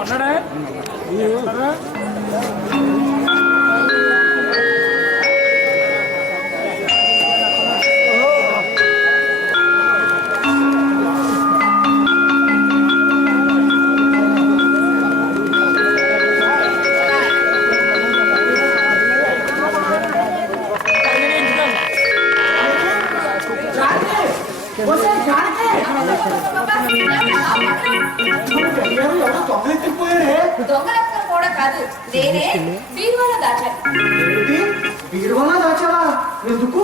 ఉన్నాడా దొంగలెక్కడం కూడా కాదు, నేనే బీరువాలో దాచాను. బీరువాలో దాచావా? ఎందుకు?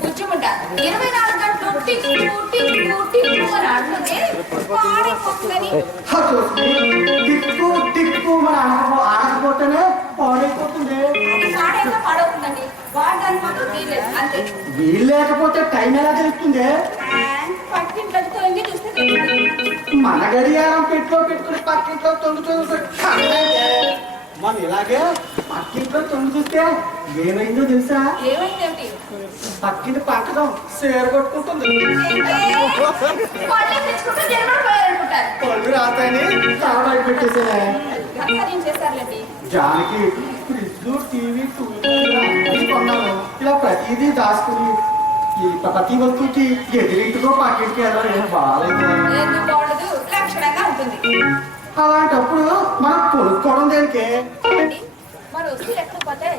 కూర్చోమంటా 24 గంటలు టిక్కు టిక్కు టిక్కు అని ఆడుతుంటే పాడైపోతుందని. టిక్కు టిక్కు మరి ఆడకపోతేనే పాడైపోతుంది. అది పాడైనా పాడవుతుందండి, వాడడానికి మాత్రం వీల్లేదు అంతే. వీలు లేకపోతే టైం ఎలా తెలుస్తుంది? పక్కింట్లతో వెళ్ళి చూస్తే మన గడియారం పెట్టుకుని పక్కింట్లో తొంగి మనం ఇలాగే పక్కింట్లో తొంగి చూస్తే ఏమైందో తెలుసా? ఏమైందేమిటి? పక్కింటి పక్కదం సేర కొట్టుకుంటుంది. పళ్ళు రాతాయని తాళాలు పెట్టేసేనే. జానికి ఫ్రిడ్జ్ టీవీ కొన్నాను. ఇలా ప్రతిదీ దాచుకుని ప్రతి వస్తువుకి ఎదిరింటికో పక్కింటికి వెళ్ళడం బాగాలేదు. అలాంటప్పుడు మనం కొనుక్కోవడం దేనికే? మన వస్తువులు ఎక్కడ పోతే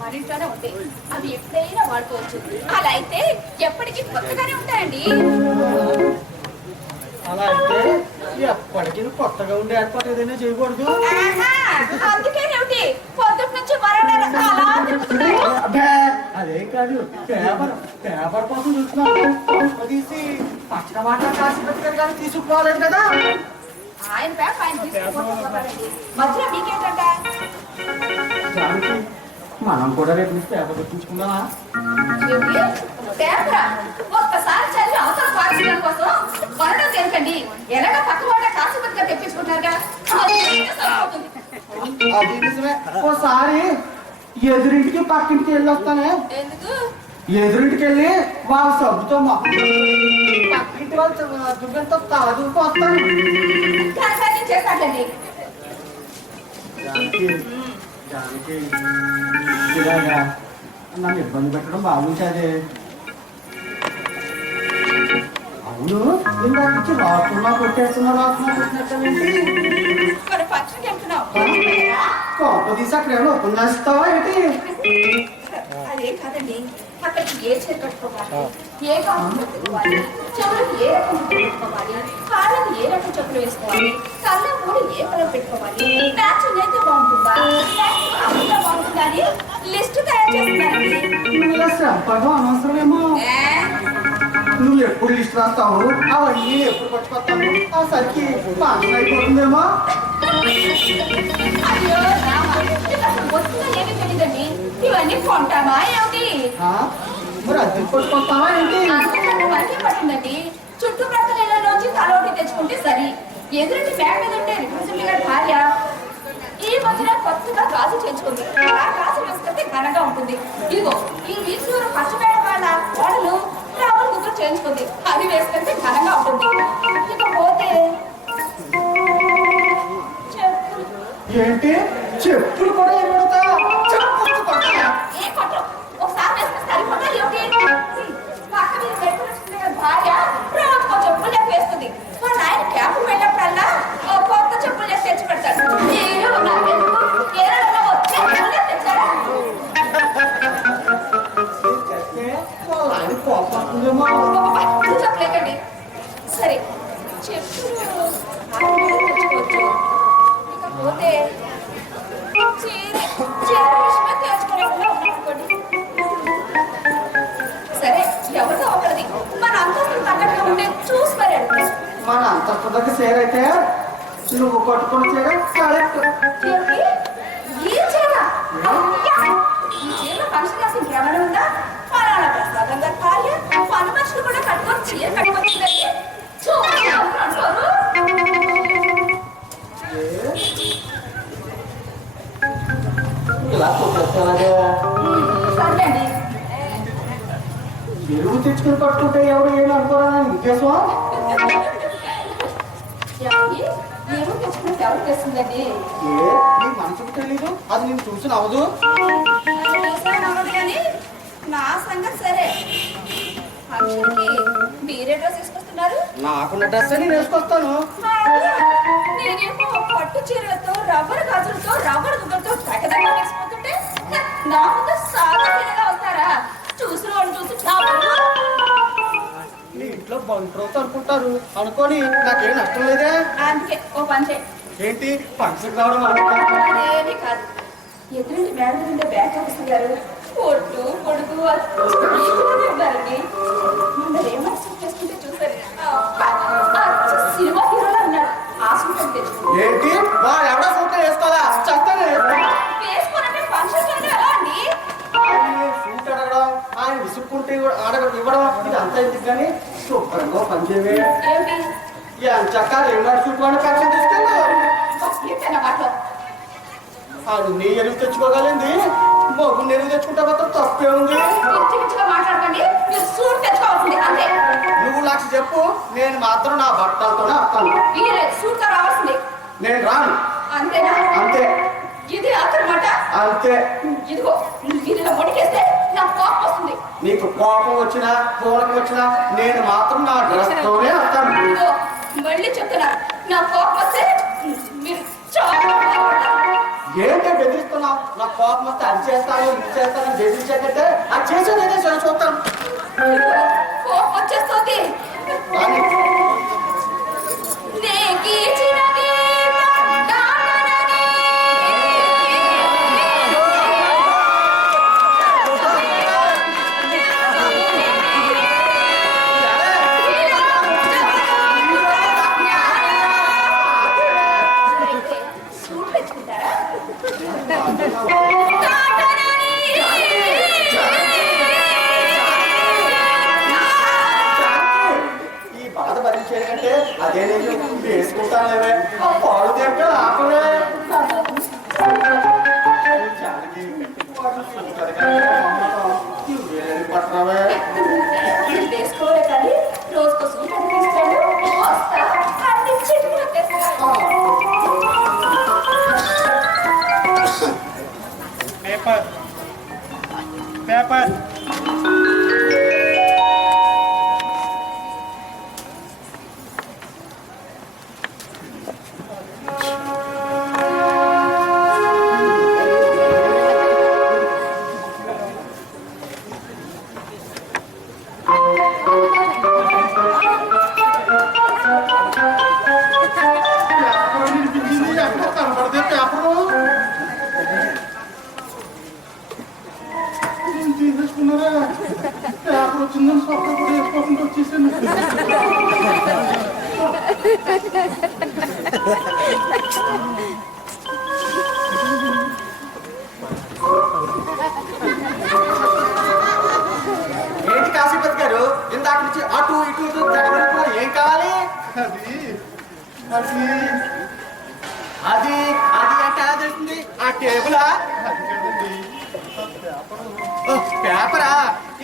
మన ఇంట్లోనే ఉంటాయి, అవి ఎప్పుడైనా వాడుకోవచ్చు. అలా అయితే ఎప్పటికీ కొత్తగానే ఉంటాయండి. అలా అయితే ఎప్పటికీ కొత్తగా ఉండే ఏర్పాటు ఏదైనా చేయకూడదు. అందుకేనేమిటి పొద్దుటి నుంచి అలా తిరుగుతున్నాయి. అదే కాదు, పేపర్ కోసం చూస్తున్నాను తీసి పచ్చడి మాట కాసిపెట్టుకొని కానీ తీసుకుపోలేదు కదా. ఆయన పేపర్ ఆయన తీసుకుపోతారండి, మధ్యలో మీకేంటంట? మనం కూడా రేపు నుంచి పేపర్ తెప్పించుకుందామా? పేపరా? ఒక్కసారి చదివి అవసరం పాటించడం కోసం కొనడం తెలుకండి. ఎలాగ పక్క వాళ్ళ కాసుపతిగా తెప్పించుకుంటారుగా. అది నిజమే. ఓసారి ఎదురింటికి పక్కింటికి వెళ్ళి వస్తానే. ఎందుకు? ఎదురింటికి వెళ్ళి వాళ్ళ సబ్బుతో పక్కింటి వాళ్ళ దుబ్బెంతో తాదుకు వస్తాను. చేస్తానండి. ఇలాగా నన్ను ఇబ్బంది పెట్టడం బాగుంటుంది. అవును, ఇందాక నుంచి రాస్తున్నా కొట్టేస్తున్నట్టు కోప తీసి అక్కడ ఏమైనా ఉపన్యాసిస్తావా ఏంటి? అదే కాదండి, అక్కడికి ఏ చీర కట్టుకోవాలి, ఏ కాలం పెట్టుకోవాలి, చెవులకు ఏ రకం పెట్టుకోవాలి, కాళ్ళకి ఏ రకం చెప్పులు వేసుకోవాలి, కళ్ళ కూడా ఏ కలర్ పెట్టుకోవాలి, మ్యాచింగ్ అయితే బాగుంటుందా, బాగుంటుందా అని లిస్ట్ తయారు చేస్తున్నారండి. నువ్వు ఇలా శ్రమపడడం అనవసరమేమో. నువ్వు ఎప్పుడు లిస్ట్ రాస్తావు, అవన్నీ ఎప్పుడు పట్టుకొస్తావు, ఆ సరికి ఫంక్షన్ అయిపోతుందేమో. అయ్యో వస్తుందా ఏమీ తెలియదండి, ఇవన్నీ కొంటామా ఏమిటి? మరి అద్దె పట్టుకొస్తావా ఏంటి? మనకే పట్టిందండి. చుట్టుప్రక్కల ఇళ్లలోంచి తలోటి తెచ్చుకుంటే సరి. ఎదురుంటి బ్యాగ్ మీద ఉంటే రిప్రజెంట్ గారి భార్య ఈ మధ్యన కొత్తగా గాజు చేయించుకుంది. ఆ గాజు వేసుకుంటే ఘనంగా ఉంటుంది. ఇదిగో ఈ వీసూరు పచ్చిపేట వాళ్ళ వాళ్ళు రావుల గుర్తు చేయించుకుంది, అది వేసుకుంటే ఘనంగా ఉంటుంది. ఇకపోతే ఏంటి చెప్పులు కూడా ఏమవుతా? ఏ కొట్టు ఒకసారి వేసుకుని సరిపోతాయి ఏమిటి? పక్క మీద పెట్టుకుని భార్య రోజుకో చెప్పులు వేస్తుంది. వాళ్ళ ఆయన క్యాంపు వెళ్ళినప్పుడల్లా కొత్త చెప్పులు వేసి తెచ్చి పెడతాడు. చెప్పలేకండి. సరే చెప్పులు తెచ్చుకోవచ్చు. ఇకపోతే సరే ఎవరితో ఒకరిది మన అంతస్తులు తగ్గట్టుగా ఉంటే చూసి మరి మన అంతస్తు దగ్గర సేర్ అయితే నువ్వు కొట్టుకుని చీర కరెక్ట్. ఈ చీర ఈ చీర ఫంక్షన్ రాసిన భ్రమణ ఉందా? పలానా ప్రసాదం గారి భార్య పలు మనుషులు కూడా కట్టుకొని చీర కట్టుకొచ్చిందండి. సర్లేండి, ఎరువు తెచ్చుకుని కట్టుకుంటే ఎవరు ఏమి అనుకోరా ఉద్దేశం? ఎరువు తెచ్చుకుంటే ఎవరు తెస్తుందండి? ఏ నీ మనసుకు తెలీదు? అది నేను చూసి నవ్వదు. అవ్వదు కానీ నా సంగతి సరే. ఫంక్షన్కి మీరే డ్రెస్ తీసుకొస్తున్నారు? నాకున్న డ్రెస్ నేను వేసుకొస్తాను. నేనేమో పట్టు చీరలతో రబ్బర్ గాజులతో రబ్బర్ దుగ్గలతో చక్కదగా వేసిపోతుంటే నా ముందు సాదా తీరగా వస్తారా? చూసిన వాళ్ళు చూసి నీ ఇంట్లో బంట్రోత్ అనుకుంటారు అనుకోని నాకేం నష్టం లేదే. అందుకే ఓ పని చేయి. ఏంటి ఫంక్షన్ రావడం ఏమీ కాదు. ఎదురింటి మేడ మీద బ్యాక్ ఆఫీసర్ గారు పొట్టు పొడుగు ఉన్నారండి. మిమ్మల్ని ఏమైనా సూట్ చేసుకుంటే చూస్తారు. సినిమా హీరోలో ఉన్నాడు. ఆ సూట్ అని తెచ్చుకోండి. ఏంటి వాడు ఎవడో సూట్ వేసుకోవాలా? చక్కగా వేసుకోనంటే ఫంక్షన్ ఎలా అండి? సూట్ అడగడం ఆయన విసుక్కుంటే అడగడం ఇవ్వడం ఇది అంతా ఎందుకు కానీ శుభ్రంగా పనిచేయవే. ఏమిటి చక్కగా ఏమాడు సూట్ వాడిని ఫంక్షన్ తీసుకెళ్ళి అది నీ ఎరువు తెచ్చుకోగలింది మొగ్గు ఎరువు తెచ్చుకుంటే మాత్రం తప్పే ఉంది. మాట్లాడకండి. మీరు సూట్ తెచ్చుకోవాల్సింది అంతే. నువ్వు లక్ష చెప్పు, నేను మాత్రం నా బట్టలతోనే వస్తాను. సూట్ రావాల్సింది. నేను రాను. అంతేనా? అంతే. ఇది ఆఖరమాట. అంతే. ఇదిగో వీరిలో మొడికేస్తే నాకు కోపం వస్తుంది. నీకు కోపం వచ్చినా కోపం వచ్చినా నేను మాత్రం నా డ్రెస్ తోనే వస్తాను. ఇదిగో మళ్ళీ చెప్తున్నా, నా కోపం వస్తే మీరు చాలా బాధపడతారు. ఏంటో బెదిరిస్తున్నావు? నా కోపం వస్తే అది చేస్తాను ఇది చేస్తాను బెదిరించాకంటే అది చేసేదే సరే చూస్తాను. ఇదిగో కోపం వచ్చేస్తుంది. కానీ సూట్ తెచ్చుకుంటారా? ఈ బాధ భరించేకంటే అదే నేను వేసుకుంటాను లేవే పాడు దగ్గర ఆపలే పట్టరావే వేసుకోలే కానీ రోజుకో సూట్ అనిపిస్తాడు. వస్తా అన్ని చిట్టుకు వచ్చేస్తా. పేపర్ పేపర్ కనపడితే పేపరు తీసేసుకున్నారా? పేపర్ వచ్చిందని సొక్క కూడా వేసుకోకుండా వచ్చేసాను. ఏంటి కాశీపతి గారు ఇందాక నుంచి అటు ఇటు ఏం కావాలి? అది అది అది అది అంటే ఎలా తెలుస్తుంది? ఆ టేబులా? పేపరా?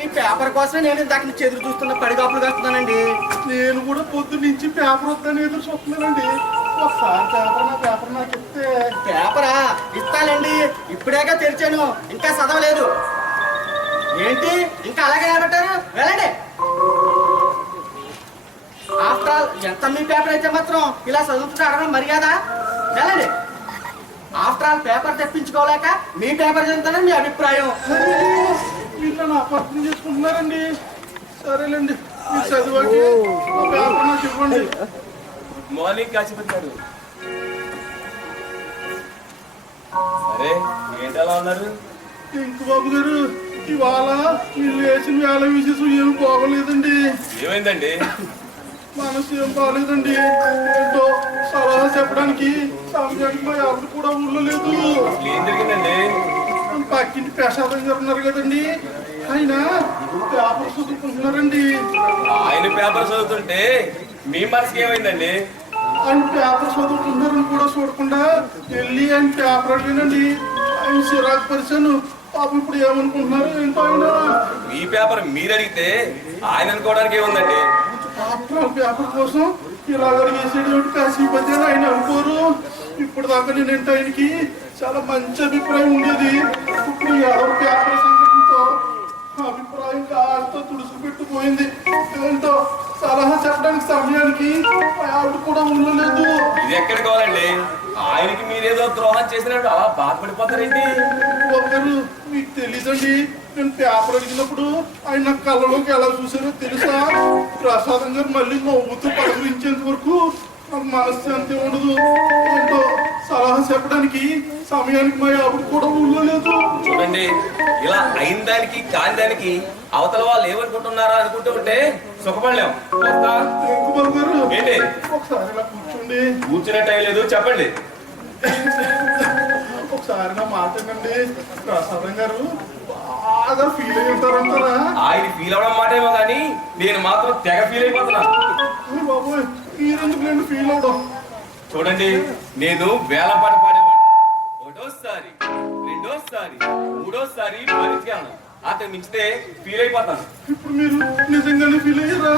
ఈ పేపర్ కోసమే నేను ఇందాక నుంచి ఎదురు చూస్తున్న పడిగాపులు కాస్తున్నానండి. నేను కూడా పొద్దు నుంచి పేపర్ వద్దని ఎదురు చూస్తున్నానండి. ఒకసారి పేపర్ నాకు ఇస్తే. పేపరా ఇస్తానండి, ఇప్పుడేగా తెరిచాను, ఇంకా చదవలేదు. ఏంటి ఇంకా అలాగే నిలబెట్టారు? వెళ్ళండి. ఆఫ్టర్ ఆల్ ఎంత మీ పేపర్ అయితే మాత్రం ఇలా చదువుతుంటే అడగడం మర్యాద? వెళ్ళండి. ఆఫ్టర్ ఆల్ పేపర్ తెప్పించుకోలేక మీ పేపర్ చదువుతానని మీ అభిప్రాయం. ఇట్లా నా అర్థం చేసుకుంటున్నారండి. సరేలేండి, మీరు చదివాకి పేపర్ నాకు ఇవ్వండి. మార్నింగ్ కాశీపతి గారు. అరే ఏంటి అలా ఉన్నారు? ఇంక బాబు గారు ఇవాళ మీరు వేసిన వేళ విశేషం ఏమి బాగోలేదండి. ఏమైందండి? మనసు ఏం బాగలేదండి. ఏంటో సలహా చెప్పడానికి సమయానికి మా ఎవరు కూడా ఊళ్ళో లేదు. ఏం జరిగిందండి? పక్కింటి ప్రసాదం గారు ఉన్నారు కదండి, ఆయన పేపర్ చదువుకుంటున్నారండి. ఆయన పేపర్ చదువుతుంటే మీ మనసుకి ఏమైందండి? ఆయన పేపర్ చదువుకుంటున్నారని కూడా చూడకుండా వెళ్ళి ఆయన పేపర్ అడిగానండి. ఆయన చిరాకు పరిచాను. పాపం ఇప్పుడు ఏమనుకుంటున్నారు ఏంటో ఆయన. మీ పేపర్ మీరు అడిగితే ఆయన అనుకోవడానికి ఏముందండి? పేపర్ కోసం ఇలాగ చేసేది కాశీపతి అని ఆయన అనుకోరు. ఇప్పుడు దాకా నేను ఆయనకి చాలా మంచి అభిప్రాయం ఉండేది. ఇప్పుడు ఎవరు పేపర్ సంఘటనతో అభిప్రాయం కాస్త తుడుసు పెట్టిపోయింది. ఏంటో సలహా చెప్పడానికి సమయానికి ఆవిడ కూడా ఉండలేదు. ఇది ఎక్కడ కావాలండి? ఆయనకి మీరేదో ద్రోహం చేసినట్టు అలా బాధపడిపోతారేంటి? ఒకరు మీకు తెలీదండి, నేను పేపర్ అడిగినప్పుడు ఆయన నా కళ్ళలోకి ఎలా చూసారో తెలుసా? ప్రసాదం గారు మళ్ళీ నవ్వుతూ పలకరించేంత వరకు నాకు మనశ్శాంతి ఉండదు. ఏంటో సలహా చెప్పడానికి సమయానికి మా ఆవిడ కూడా ఉండలేదు. చూడండి, ఇలా అయిన దానికి కాని దానికి అవతల వాళ్ళు ఏమనుకుంటున్నారా అనుకుంటూ ఉంటే సుఖపడలేం. బాబు గారు ఏంటి ఒకసారి ఇలా కూర్చోండి. కూర్చునే టైం లేదు, చెప్పండి. ఒకసారి నా మాట వినండి. ప్రసాదం గారు బాగా ఫీల్ అయి ఉంటారంటారా? ఆయన ఫీల్ అవడం మాట ఏమో కానీ నేను మాత్రం తెగ ఫీల్ అయిపోతున్నాను. బాబు మీరెందుకు నేను ఫీల్ అవడం? చూడండి, నేను వేలం పాట పాడేవాడిని. ఒకటోసారి, రెండోసారి, మూడోసారి భరించగలను. అంత మించితే ఫీల్ అయిపోతాను. ఇప్పుడు మీరు నిజంగానే ఫీల్ అయ్యారా?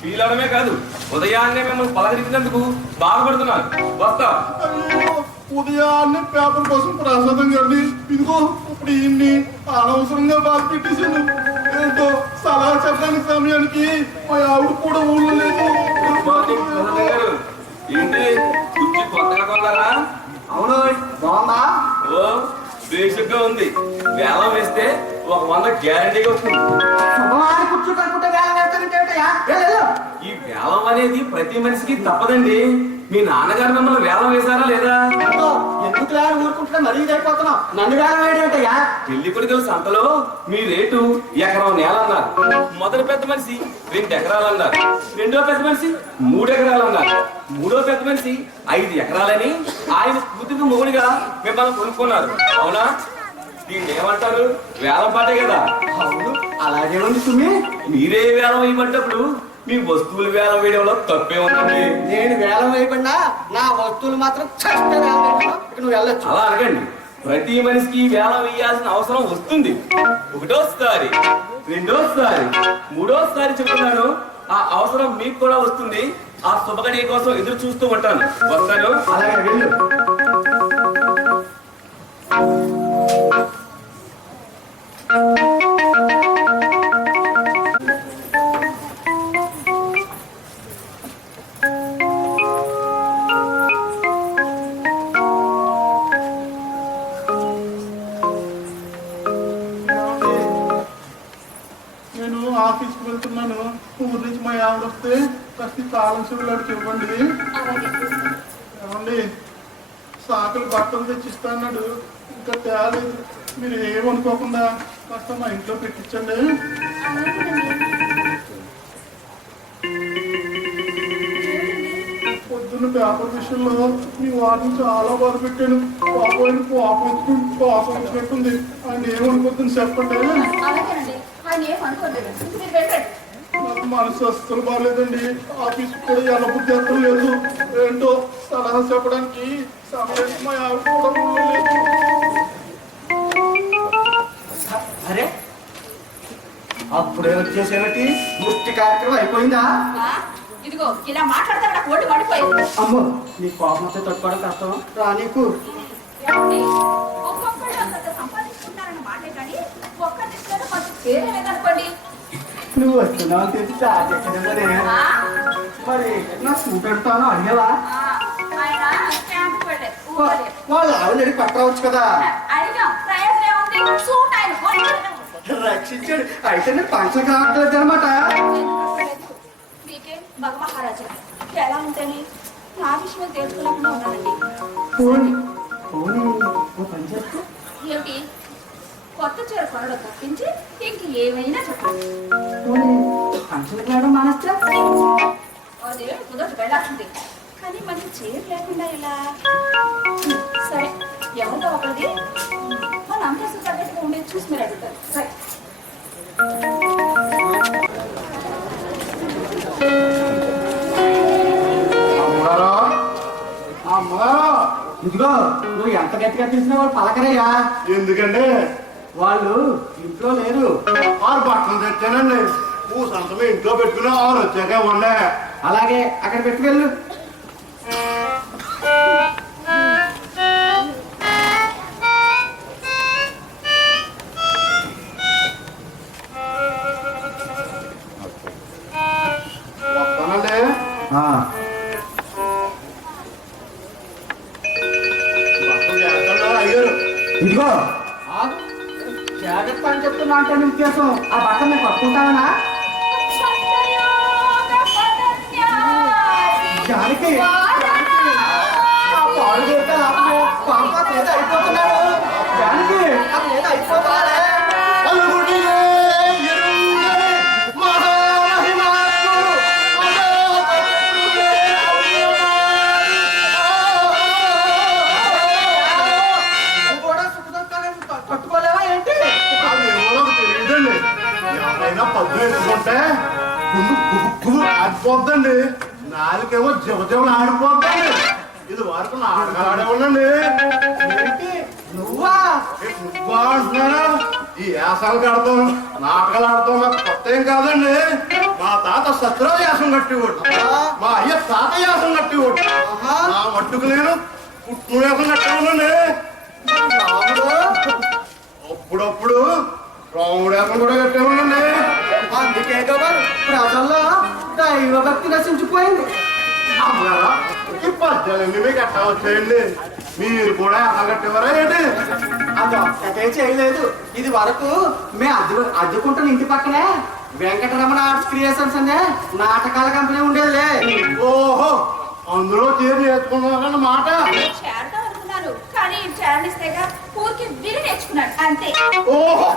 ఫీల్ అవడమే కాదు, ఉదయాన్నే మిమ్మల్ని పలకరించినందుకు బాధపడుతున్నాను. వస్తా. ఉదయాన్నే పేపర్ కోసం ప్రసాదం గారిని ఇదిగో ఇప్పుడు ఈయన్ని అనవసరంగా బాధ పెట్టేసాను. ఏంటో సలహా చెప్పడానికి సమయానికి మా ఆవిడ కూడా ఊళ్ళో లేదు. ఏంటి కుర్చీ కొత్తగా కొన్నారా? అవును, బాగుందా? ఓ బేసిక్గా ఉంది. వేలం వేస్తే 100 గ్యారంటీగా వస్తుంది. ఈ వేలం అనేది ప్రతి మనిషికి తప్పదండి. మీ నాన్నగారు మిమ్మల్ని వేలం వేశారా లేదా? ఎందుకు ఊరుకుంటున్నా మరీ అయిపోతున్నావు. నన్ను వేలం వేయడేంటయ్యా? పెళ్లి కొడుకుల సంతలో మీ రేటు ఎకరం నేల అన్నారు. మొదటి పెద్ద మనిషి 2 ఎకరాలు అన్నారు. రెండో పెద్ద మనిషి 3 ఎకరాలు అన్నారు. మూడో పెద్ద మనిషి 5 ఎకరాలని ఆయన కూతురు మొగుడిగా మిమ్మల్ని కొనుక్కున్నారు. అవునా? దీన్ని ఏమంటారు? వేలం పాటే కదా. అవును, అలాగే ఉంది సుమి. మీరే వేలం వేయబడ్డప్పుడు మీ వస్తువులు వేలం వేయడంలో తప్పే ఉందండి. నేను వేలం వేయకుండా నా వస్తువులు మాత్రం నువ్వు వెళ్ళొచ్చు. అలా అనకండి. ప్రతి మనిషికి వేలం వేయాల్సిన అవసరం వస్తుంది. ఒకటోసారి, రెండోసారి, మూడోసారి చెప్తున్నాను, ఆ అవసరం మీకు కూడా వస్తుంది. ఆ శుభగడి కోసం ఎదురు చూస్తూ ఉంటాను. వస్తాను. అలాగే వెళ్ళు. నేను ఆఫీస్కి వెళ్తున్నాను. ఊరి నుంచి మా ఆవిడ వస్తే కాస్త తాళం చెవులాడికి ఇవ్వండి. ఏమండి, సాకులు బట్టలు తెచ్చిస్తా అన్నాడు, ఇంకా తేలేదు. మీరు ఏమనుకోకుండా కాస్త మా ఇంట్లో పెట్టించండి. పొద్దున్న పేపర్ విషయంలో మీ వారిని చాలా బాధ పెట్టాను. పాపం పాపం వచ్చినట్టుంది. ఆయన ఏమనుకోద్దని చెప్పండి. నాకు మనసు అస్సలు బాగాలేదండి. ఆఫీస్ కూడా ఎలా బుద్ధి ఎత్తడం లేదు. ఏంటో సలహా చెప్పడానికి సమయానికి మా ఆవిడ కూడా లేదు. అరే, అప్పుడే వచ్చేసేమిటి? ముష్టి కార్యక్రమం అయిపోయిందా? ఇదిగో ఇలా మాట్లాడితే నాకు ఒళ్ళు పడిపోయింది. అమ్మో, నీ కోపంతో తట్టుకోవడం కష్టం రా నీకు. ఒక్కొక్కడు అంత సంపాదించుకుంటారన్న మాటే కానీ ఒక్క దిశలో కొంచెం పేరే లేదనుకోండి. నువ్వు వస్తున్నావు తెలిసి మరి నా సూట్ పెడతాను అడిగేవా? ఆయన క్యాంప్ పెట్టే వాళ్ళు ఆవిడ పట్టరావచ్చు కదా. అడిగాం, ప్రయోజనం ఏముంది? సూట్ ఆయన రక్షించాడు. అయితే నేను పంచం కావట్లేదు అనమాట. మీకే మహారాజా ఎలా ఉంటేనే నా విషయం తెలుసుకోలేకుండా ఉన్నానండి. ఏమిటి? కొత్త చీర కొనడం తప్పించి ఇంక ఏమైనా చెప్పండి. అదే కుదరదు, వెళ్ళాల్సింది. కానీ మంచి చీర లేకుండా ఎలా? సరే, ఎవరితో ఒకరిది మన అంతస్తు తగ్గట్టుగా ఉండేది చూసి మీరు అడుగుతారు. సరే, ఇదిగో నువ్వు ఎంత గట్టిగా తెలిసిన వాళ్ళు పలకరయ్యా. ఎందుకంటే వాళ్ళు ఇంట్లో లేరు. 6 బట్టలు తెచ్చానండి. సంతమే ఇంట్లో పెట్టుకుని 6 వచ్చాక ఉండే. అలాగే అక్కడ పెట్టుకెళ్ళు. ఇదిగో జాగ్రత్త అని చెప్తున్నా అంటే నీ ఉద్దేశం ఆ బట్టలు నేను పట్టుకుంటానా? జానకి అయిపోతున్నాడు. జానకి ఏదో అయిపోతున్నాడే. పద్దు వేసుకుంటే ఆడిపోద్దండి, నాలుకేమో జవజవలు ఆడిపోద్దండి. ఇది వరకు నాటకాలు ఆడేవాళ్ళండి. నువ్వా నువ్వా అంటున్నారా? ఈ యాసాలు కడతాం, నాటకాలు ఆడతాం నాకు కొత్త ఏం కాదండి. మా తాత సత్రావు యాసం కట్టేవాడు, మా అయ్య తాత యాసం కట్టేవాడు. నా మట్టుకు నేను పుట్టు యాసం కట్టేవాళ్ళండి. అప్పుడప్పుడు రాముడు యాసం కూడా కట్టేవాళ్ళండి. అందుకే కదా ప్రజల్లో దైవ భక్తి నశించిపోయింది. అమ్మారా ఈ పద్యాలన్నీ మీకు ఎట్లా వచ్చాయండి? మీరు కూడా యాసం కట్టేవారా ఏంటి? అది ఒక్కటే చేయలేదు. ఇది వరకు మేము అద్దుకుంటున్న ఇంటి పక్కనే వెంకటరమణ ఆర్ట్స్ క్రియేషన్స్ అనే నాటకాల కంపెనీ ఉండేదిలే. ఓహో, అందులో చేరి నేర్చుకున్నారన్నమాట. చేరదాం అనుకున్నాను కానీ చేరనిస్తేగా ఊరికి విని నేర్చుకున్నాను అంతే. ఓహో,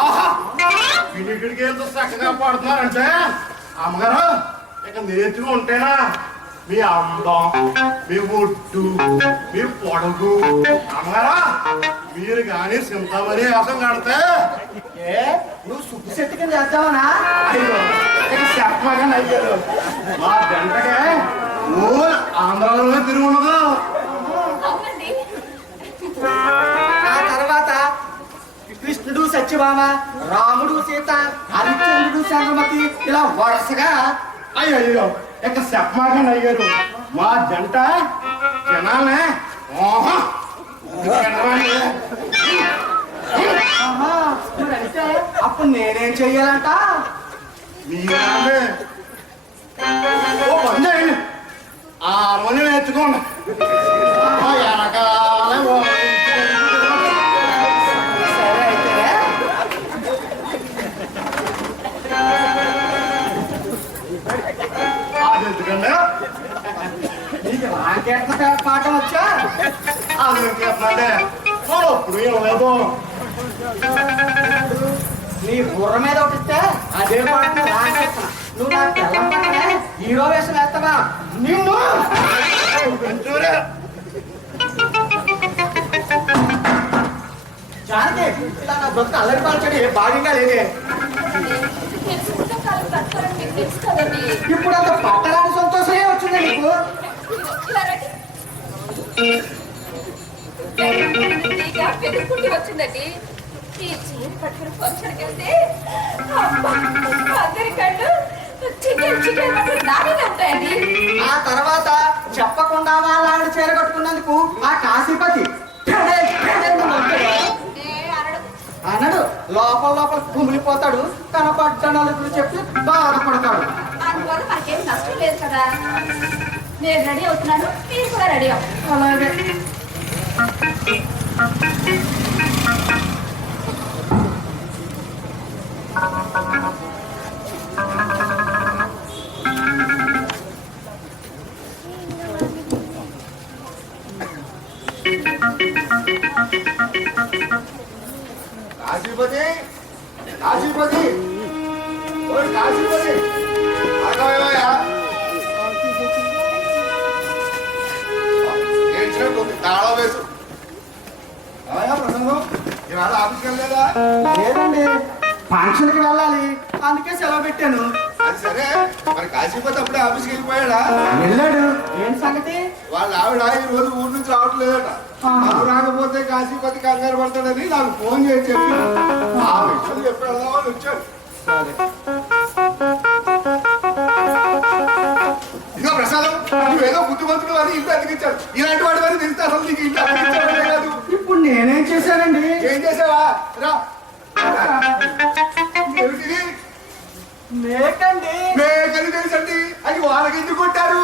ఆహా, వినికిడికి ఎంత చక్కగా పడుతున్నారంటే అమ్మగారు ఇక నేర్చుకుంటేనా మీ అందం, మీ ఒడ్డు, మీ పొడుగు, అమ్మగారా మీరు కానీ సింతమని వేసం కడితే నువ్వు సుబ్బు శెట్టి కింద చేద్దామనా? చెప్పగా అయ్యారు. మా జంటకే ఆంధ్రాలోనే తిరిగి ఉండదు. అవునండి. ఆ తర్వాత కృష్ణుడు సత్యభామ, రాముడు సీత, హరిశ్చంద్రుడు చంద్రమతి ఇలా వరుసగా అయ్యో ఇక చెప్పమాగండి అయ్యారు. మా జంట జనాలే అంటే అప్పుడు నేనేం చెయ్యాలంట? మీరే ఓ పని చేయండి, ఆ మని నేర్చుకోండి. వెనకాలే సరే అయితే అది ఎందుకండి? నీకు రాకేట పాఠం వచ్చా? అది చెప్పండి, అప్పుడు ఇవ్వలేదు. నీ బుర్ర మీద ఒకటిస్తే అదే పాఠం రాకేస్తా. నువ్వు నాకు తెల్లం పక్కనే హీరో వేషం వేస్తావా? నిన్ను చూడే జానకి ఇలా నా బ్రతుకు అల్లరి పాల్చడి భాగంగా లేదే. మీరు సుఖకాలం బ్రతకాలని మీకు తెలుసు కదండి. ఇప్పుడు అంత పట్టరాని సంతోషమే వచ్చింది నీకు. ఇలా రండి. తీగ పెరుగుకుంటూ వచ్చిందండి. ఈ చీర పట్టుకుని ఫంక్షన్కి వెళ్తే అబ్బా, అందరి కళ్ళు చికెన్ నానే ఉంటాయండి. ఆ తర్వాత చెప్పకుండా వాళ్ళ ఆవిడ చీర కట్టుకున్నందుకు ఆ కాశీపతి అన్నాడు. లోపల లోపల కుమిలిపోతాడు, కనపడ్డ నలుగురు చెప్పి బాధపడతాడు. అందువల్ల మనకేం నష్టం లేదు కదా. నేను రెడీ అవుతున్నాను, మీరు కూడా రెడీ అవ్వండి. అలాగే కాశీపతి, కాశీపతి, ఓ కాశీపతి, తాళం వేసు. ప్రసంగం ఇవాళ ఆఫీస్కి వెళ్ళలేదా? లేదండి, ఫంక్షన్కి వెళ్ళాలి, అందుకే సెలవు పెట్టాను. అది సరే, మరి కాశీపతి అప్పుడే ఆఫీస్కి వెళ్ళిపోయాడా? వెళ్ళాడు. ఏం సంగతి? వాళ్ళ ఆవిడ ఈ రోజు ఊరు నుంచి రావట్లేదట. నాకు రాకపోతే కాశీపతి కంగారు పడతాడని నాకు ఫోన్ చేసి చెప్పి ఆ విషయం చెప్పి వెళ్దామని వచ్చాడు. సరే ఏదో బుద్ధిమంతుడు అని ఇంటి అతికిచ్చాడు. ఇలాంటి వాడి వారికి తెలిస్తే అసలు నీకు ఇంటి అతికించాడే కాదు. ఇప్పుడు నేనేం చేశానండి? ఏం చేసావా? రా. ఏమిటిది? మేకండి. మేకని తెలుసండి. అది వాళ్ళకి ఎందుకు కొట్టారు?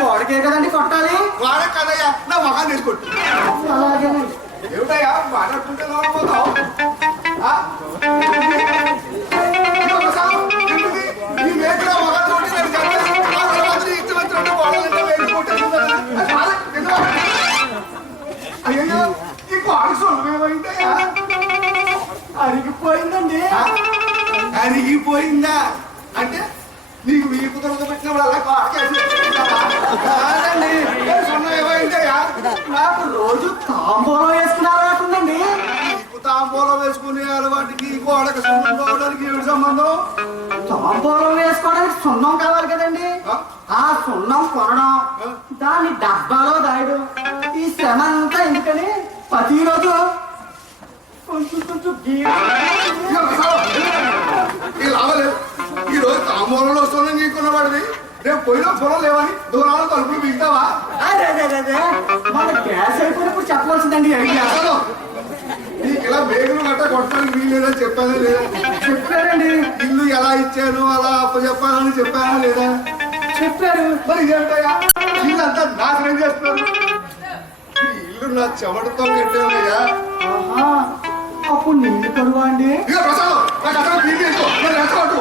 గోడకే కదండి కొట్టాలి. వాళ్ళకి కదయ్యా, నా మగాన్ని తీసుకొట్టు. అలాగేనండి. ఏమిటయ్యా మాట్లాడుకుంటే పోతావు? ఈ మేకల మగాన్ని కొట్టి నేను చంపేసి ఆ తర్వాత ఇష్టం వచ్చినట్టు వాళ్ళంటే మేకలు కొట్టేసి అయ్యో ఈ కాలు సొమ్మేమైందయ్యా? అరిగిపోయిందండి. అరిగిపోయిందా అంటే నీకు వీపు దొరక పెట్టినప్పుడు అలా కాదండి. సొన్నం ఏమైందయ్యా? నాకు రోజు తాంబూలం వేసుకున్నారనుకుందండి. నీకు తాంబూలం వేసుకునే అలవాటికి గోడకు సున్నం కావడానికి ఏమిటి సంబంధం? తాంబూలం వేసుకోవడానికి సున్నం కావాలి కదండి. ఆ సున్నం కొనడం, దాన్ని డబ్బాలో దాయడం, ఈ శ్రమ అంతా ఎందుకని ప్రతిరోజు కొంచెం కొంచెం లాభలేదు. ఈ రోజు తాంబూలంలో సున్నం గీకున్న వాడివి రేపు పోయినా పొలం లేవని దూరాలు తలుపులు మిగతావా? మన గ్యాస్ అయిపోయినప్పుడు చెప్పవలసిందండి. అసలు నీకు ఇలా వేగులు గట్ట కొట్టడానికి వీలేదని చెప్పానా లేదా? చెప్పారండి. ఇల్లు ఎలా ఇచ్చాను అలా అప్పచెప్పానని చెప్పానా లేదా? చెప్పారు. మరి ఇదేంటయ్యా ఇల్లు అంతా నాశనం చేస్తున్నారు. ఈ ఇల్లు నా చెమటతో కట్టానయ్యా. అప్పుడు నీళ్ళు పడువా అండి? ఇక ప్రసాదం నాకు అసలు నీళ్ళు తీసుకో, నేను రెచ్చగొట్టు.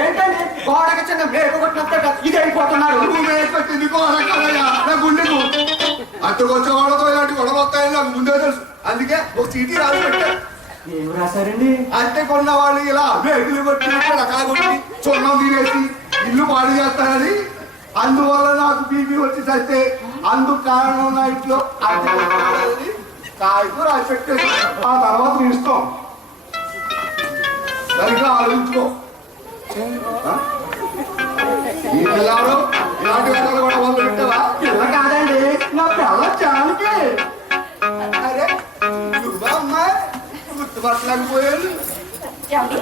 ఏంటండి గోడకి చిన్న మేక కొట్టినట్టు ఇది అయిపోతున్నారు. నువ్వు వేసుకొచ్చింది కోరక్కయ్యా నా గుండెకు. అక్కడికి వచ్చే వాళ్ళతో ఇలాంటి గొడవలు వస్తాయని నాకు ముందే తెలుసు. అందుకే ఒక చీటీ రాసి పెట్టాను. ఏం రాశారండి? అంటే కొన్న వాళ్ళు ఇలా వేగులు కొట్టి రకాలు కొట్టి చున్నం తినేసి ఇల్లు పాడు చేస్తారని, అందువల్ల నాకు బీపీ వచ్చి చస్తే అందుకు కారణం నా ఇంట్లో కాయకు రాసి పెట్టేసి ఆ తర్వాత నీ ఇష్టం. సరిగ్గా ఆలోచించుకో. ఈ పిల్లలు ఇలాంటి విధాలు కూడా మొదలు పెట్టావా? ఇలా కాదండి, నా పిల్ల చాలకి. అరే నువ్వా అమ్మాయి గుర్తుపట్టలేకపోయాను. ఏమండి,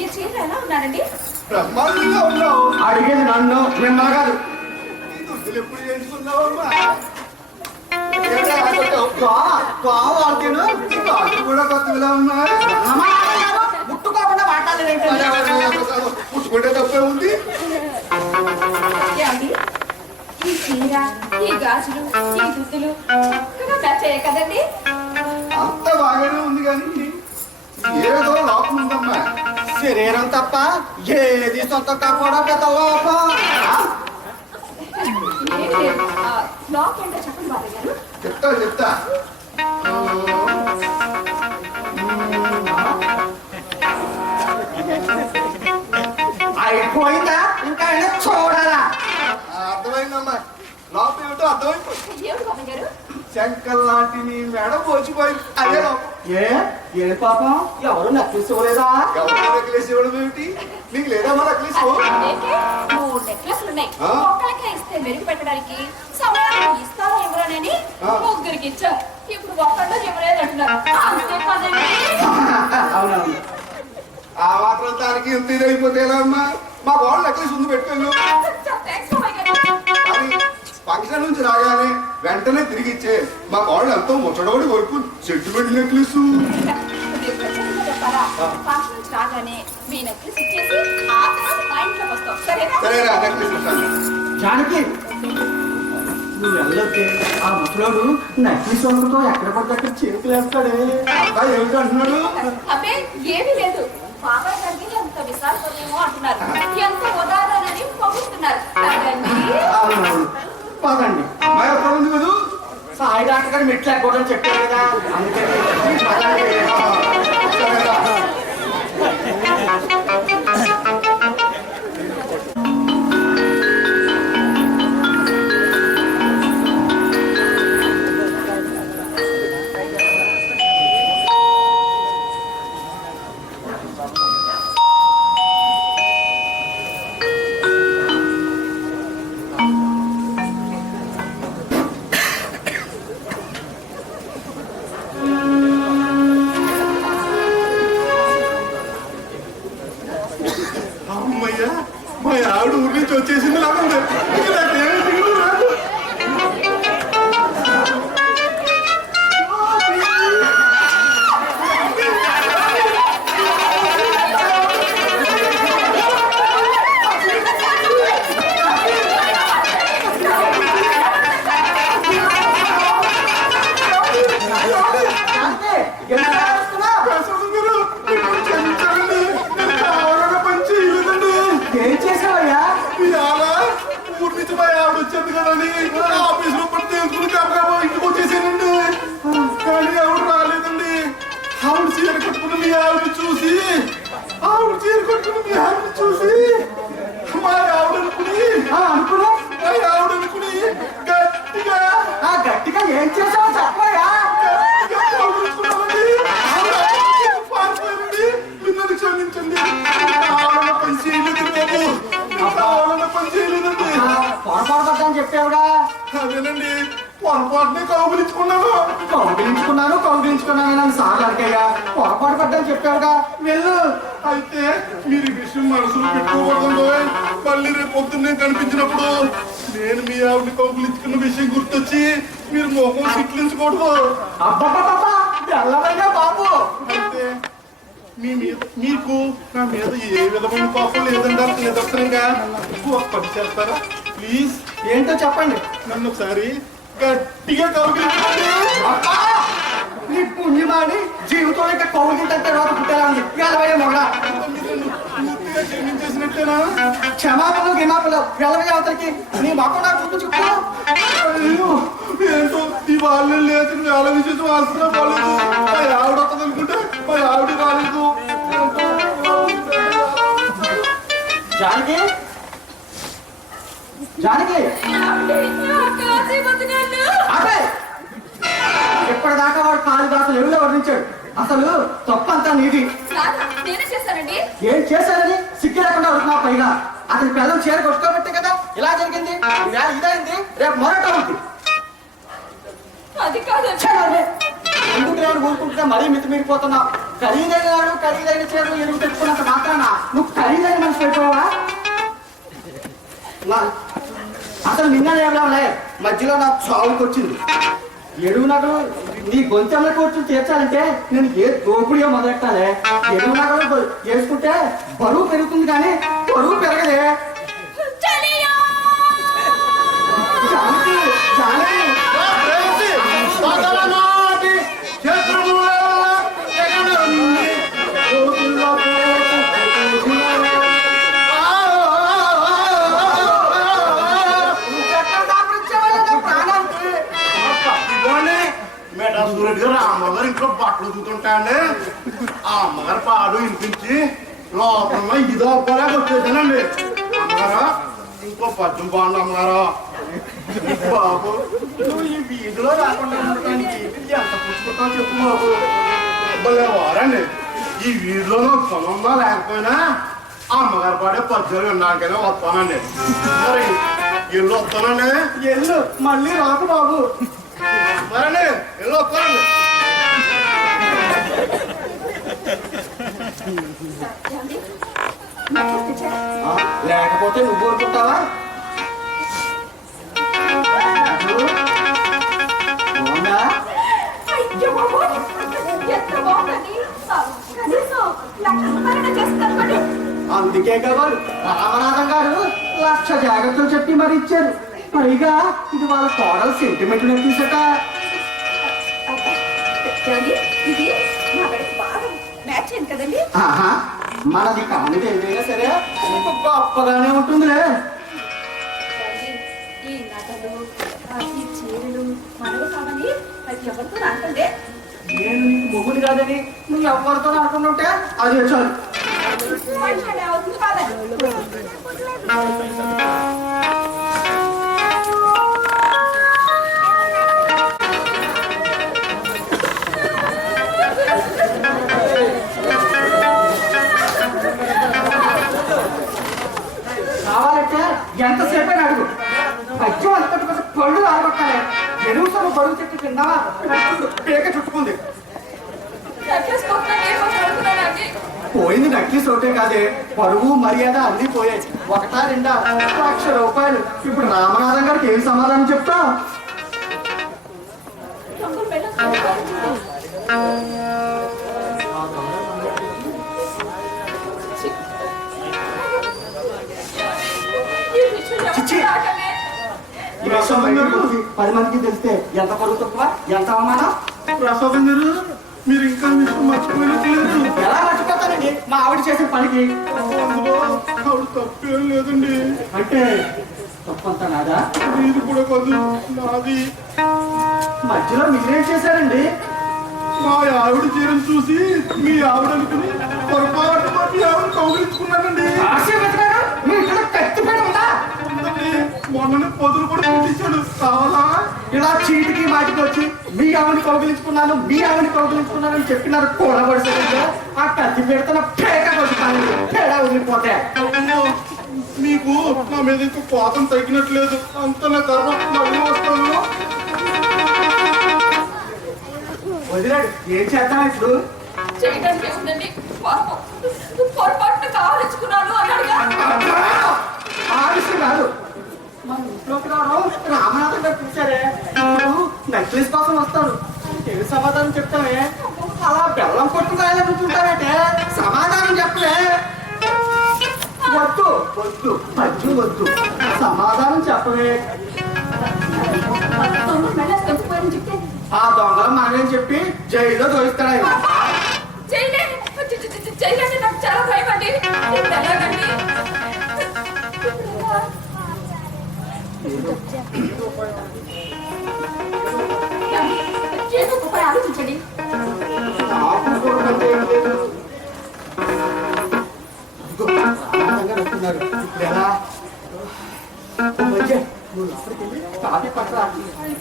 ఈ చీరలు ఎలా ఉన్నారండి? బ్రహ్మాండంగా ఉన్నావు. అడిగేది నన్ను, మిమ్మల్ని కాదు. ఈ దుస్తులు ఎప్పుడు చేయించుకున్నావమ్మా? వాళ్ళకేను కాళ్ళు కూడా కొత్తగా ఉన్నాయి. ముట్టుకోకుండా మాట్లాడలేదు. పుట్టుకుంటే తప్పే ఉంది. ఏమండి, ఈ చీర, ఈ గాజులు, ఈ దుద్దులు చక్కగా మ్యాచ్ అయ్యాయి కదండి? అంత బాగానే ఉంది కానీ ఏదో లోపం ఉందమ్మా. శరీరం తప్ప ఏది సొంతం కాకుండా పెద్ద లోపం. లాక్ ఏంటో చెప్పండి బాబాయ్ గారు. చెప్తా అయిపోయిందా? ఇంకా చూడాలా? అర్థమైందమ్మా. లోపం ఏమిటో అర్థమైపోయింది. ఏమిటి బాబాయ్ గారు? శంకర్ లాంటి నీ మెడ పోచిపోయింది. అదే లోపం. ఏ పాపం ఎవరు నెక్లెస్ ఇవ్వలేదా? ఎవరు నెక్లెస్ ఇవ్వడం ఏమిటి? నీకు లేదా మా నెక్లెస్? నీకే 3 నెక్లెస్లు ఉన్నాయి. ఆ? ఒక్కరికే ఇస్తే మెరుగు పెట్టడానికి సమయానికి ఇస్తారో ఎవరోనని ముగ్గురికి ఇచ్చాం. ఇప్పుడు ఒక్కళ్ళు ఇవ్వలేదు అంటున్నారు. అంతే కదండి. అవునవును. ఆ మాత్రం దానికి ఎంత ఇదైపోతే ఎలా అమ్మా? మా వాళ్ళు నెక్లెస్ ముందు పెట్టుకోను. థాంక్స్ బాబాయ్ గారు. కానీ ఫంక్షన్ నుంచి రాగానే వెంటనే తిరిగి ఇచ్చే మా వాళ్ళు ఎంతో ముచ్చడబడి కొడుకు సెంటిమెంట్ నెక్లెస్. చెప్పారా? ఫంక్షన్ నుంచి రాగానే మీ నెక్లెస్ ఇచ్చేసి ఆ తర్వాత మా ఇంట్లోకి వస్తాం. సరేనా? సరేరా నెక్లెస్ ఇస్తాను. జానకి నువ్వు వెళ్ళొద్దే. ఆ ముసలోడు నెక్లెస్ వండుతో ఎక్కడ పడితే అక్కడ చేతులు వేస్తాడే. అబ్బాయి ఏమిటి అంటున్నాడు? అబ్బే ఏమీ లేదు. బాబాయ్ గారికి ఎంత విశాలపడేమో అంటున్నారు. ఎంత ఉదాహరణని పొగుడుతున్నారు. అవునవును. పదండి. అమ్మాయి అక్కడ ఉంది కదా. సాయి డాక్టర్ గారు మెట్లు ఎక్కకూడదని చెప్పారు కదా, అందుకని పదండి. సరేరా. ఏం చేసావు చెప్పయ్యా. పారిపోయానండి. మిమ్మల్ని క్షమించండి. ఆవిడ పని చేయలేదు బాబు. ఆవిడ పని చేయలేదండి. పొరపాటు పడ్డాని చెప్పావుగా. అదేనండి పొరపాటునే కౌగులించుకున్నాను. కౌగిలించుకున్నాను నన్ను సార్లు అడిగాయ్యా. పొరపాటు పడ్డాని చెప్పావుగా, వెళ్ళు. అయితే మీరు ఈ విషయం మనసులో పెట్టుకోకూడదు. మళ్ళీ రేపు పొద్దున్నే కనిపించినప్పుడు నేను మీ ఆవిడని కౌగులించుకున్న విషయం గుర్తొచ్చి మీరు మొహం సిట్లించకూడదు. అబ్బబ్బబ్బా వెళ్ళవయ్యా బాబు. అయితే మీకు నా మీద ఏ విధమైన కోపం లేదండి. నిదర్శనంగా ఒక పని చేస్తారా ప్లీజ్? ఏంటో చెప్పండి. నన్ను ఒకసారి గట్టిగా కౌగిలించుకోండి. అబ్బా! నీ పుణ్యమాని జీవితంలో ఇంకా కౌగిలించిన తర్వాత పుట్టేలా ఉంది. వెళ్ళవయ్యా మొగడా. మీరు నన్ను పూర్తిగా క్షమించేసినట్టేనా? క్షమాపణలు గిమాపలు వెళ్ళవయ్యా అవతలికి. నీ మొక్క నాకు చూపు చుట్టూ. అయ్యో, ఏంటో ఈ వాళ్ళు లేదు వేళ విశేషం వాల్సిన పోలేదు. మా ఆవిడ వస్తుంది అనుకుంటే మా ఆవిడ రాలేదు. జానకి జానకి అదే ఇప్పటిదాకా వాడు కాలు దాసులు ఎవరిలో వర్ణించాడు. అసలు తప్పంతా నీది. నేనే చేశానండి. ఏం చేశారని సిగ్గు లేకుండా అడుగుతున్నావు. పైగా అతని పిల్లలు చీర కొట్టుకోబట్టే కదా ఇలా జరిగింది. ఇవాళ ఇదైంది, రేపు మరొక ఉంది. అది కాదు. ఎందుకు నేను ఊరుకుంటున్నా మరీ మితిమీరిపోతున్నావు. ఖరీదైన వాడు ఖరీదైన చీరలు ఎరువు తెచ్చుకున్నంత మాత్రాన నువ్వు ఖరీదైన మనిషి అయిపోవా? అసలు నిన్న ఏమలే మధ్యలో నాకు చావుకి వచ్చింది. ఎరువు నగలు నీ గొంతెంలో కూర్చుని తీర్చాలంటే నేను ఏ దోపిడియో మొదలెట్టాలే. ఎరువు నగలు వేసుకుంటే బరువు పెరుగుతుంది కానీ బరువు పెరగలే. జానకి జానకి సూర్యుడు గారు అమ్మగారు ఇంట్లో బట్టలు చూస్తుంటాండి. ఆ అమ్మగారు పాడు వినిపించి లోపల ఇదో పోలేక వచ్చేసానండి. అమ్మగారా ఇంకో పద్యం బాగుంది అమ్మగారు. బాబు నువ్వు ఈ వీధిలో రాకుండా ఉండటానికి ఎంత పుచ్చుకుంటావు చెప్పు బాబు. భలే వారండి. ఈ వీధిలో పొలంగా లేకపోయినా అమ్మగారు పాడే పద్యాలు విన్నాకనే వస్తానండి. మరి ఎల్లు వస్తానండి. ఎల్లు మళ్ళీ రాకు బాబు. మరండి ఎల్లు వస్తానండి. లేకపోతే నువ్వు ఊరుకుంటావా? అయ్యో బాబోయ్, ఎంత బాగుందండి. కనీసం లక్ష రూపాయలైనా చేస్తారు మరి. అందుకే కదా రామనాథం గారు 1,00,000 జాగ్రత్తలు చెప్పి మరి ఇచ్చారు. పైగా ఇది వాళ్ళ కోడలు సెంటిమెంట్ తీసట. ఇది నా వెనక బాగా మ్యాచ్ అయింది కదండి. ఆహా, మనది కానిది ఏదైనా సరే గొప్పగానే ఉంటుందిలే. ఈ నగలు ఈ చీరలు మనవి కావాలి. అది ఎవరితో రాకండి. నేను నీకు మొగుడు కాదని నువ్వు ఎవరితో అనుకుంటుంటే అదే చాలు. అవుతుంది కాదండి. కావాలంటే ఎంతసేపు అడుగు. పద్యం అంతటి పళ్ళు ఆడగొట్టాలి. ఎరువు సభ బరువు చెట్టు తిన్నావా పేక చుట్టుకుంది. పోయింది నక్కి సోటే కాదే, పరువు మర్యాద అన్ని పోయాయి. ఒకటా రెండా 1,00,000 రూపాయలు. ఇప్పుడు రామనాథం గారికి ఏం సమాధానం చెప్తా? ఈ విషయం బయటకు వచ్చి 10 మందికి తెలిస్తే ఎంత పరువు తక్కువ, ఎంత అవమానం. ప్రసాదం గారు మీరు ఇంకా విషయం మర్చిపోయినట్లేదు. ఎలా మర్చిపోతానండి మా ఆవిడ చేసిన పనికి? అందులో ఆవిడ తప్పేం లేదండి. అంటే తప్పంత నాదా? ఇది కూడా కాదు నాది. మధ్యలో మీరేం చేశారండి? మా ఆవిడ చీరను చూసి మీ ఆవిడ అనుకుని పొరపాటు మీ ఆవిడ కౌగిలించుకున్నానండి. ఆశీర్వదించారు. మీ ఇంట్లో కత్తిపేట ఉందా? ఉందండి. కాదండి, మొన్ననే పొదులు కూడా పుట్టించాడు. కావాలా? ఇలా చీటికి మాటికి వచ్చి మీ ఆవిని కౌగిలించుకున్నాను అని చెప్పినారు కూడా పడితే ఆ కత్తి పెడుతున్న పేక కొడుతాను, తేడా వదిలిపోతే. మీకు నా మీద ఇంకా కోపం తగ్గినట్లేదు. అంత నా గర్వం మళ్ళీ వస్తాను. వదిలేడు, ఏం చేద్దాం ఇప్పుడు? చేయడానికి ఏముందండి, పొరపాటున కావాలించుకున్నాను అన్నాడుగా. ఆ విషయం కాదు, మన ఇంట్లోకి రావడం రామనాథం గారు చూసారే, నెక్లెస్ కోసం వస్తారు. ఏమి సమాధానం చెప్తామే? అలా బెల్లం కొట్టు రాయాలనుకుంటారంటే సమాధానం చెప్పలే. వద్దు వద్దు మధ్య వద్దు, సమాధానం చెప్పలే. చెప్తే ఆ దొంగలు మనమేం చెప్పి జైల్లో దోయిస్తాడు ఆయన. చేయలేండి, నాకు చాలా భయం అండి. ఎలాగండి? ఏదో ఒక ఉపాయం ఆలోచించండి. నాకు కూడా పెద్ద ఏం లేదు. ఇదిగో, రామనాథం గారు వస్తున్నారు. ఇప్పుడు ఎలా? ఓ మధ్య నువ్వు లోపలికి వెళ్ళి కాఫీ పట్టరా.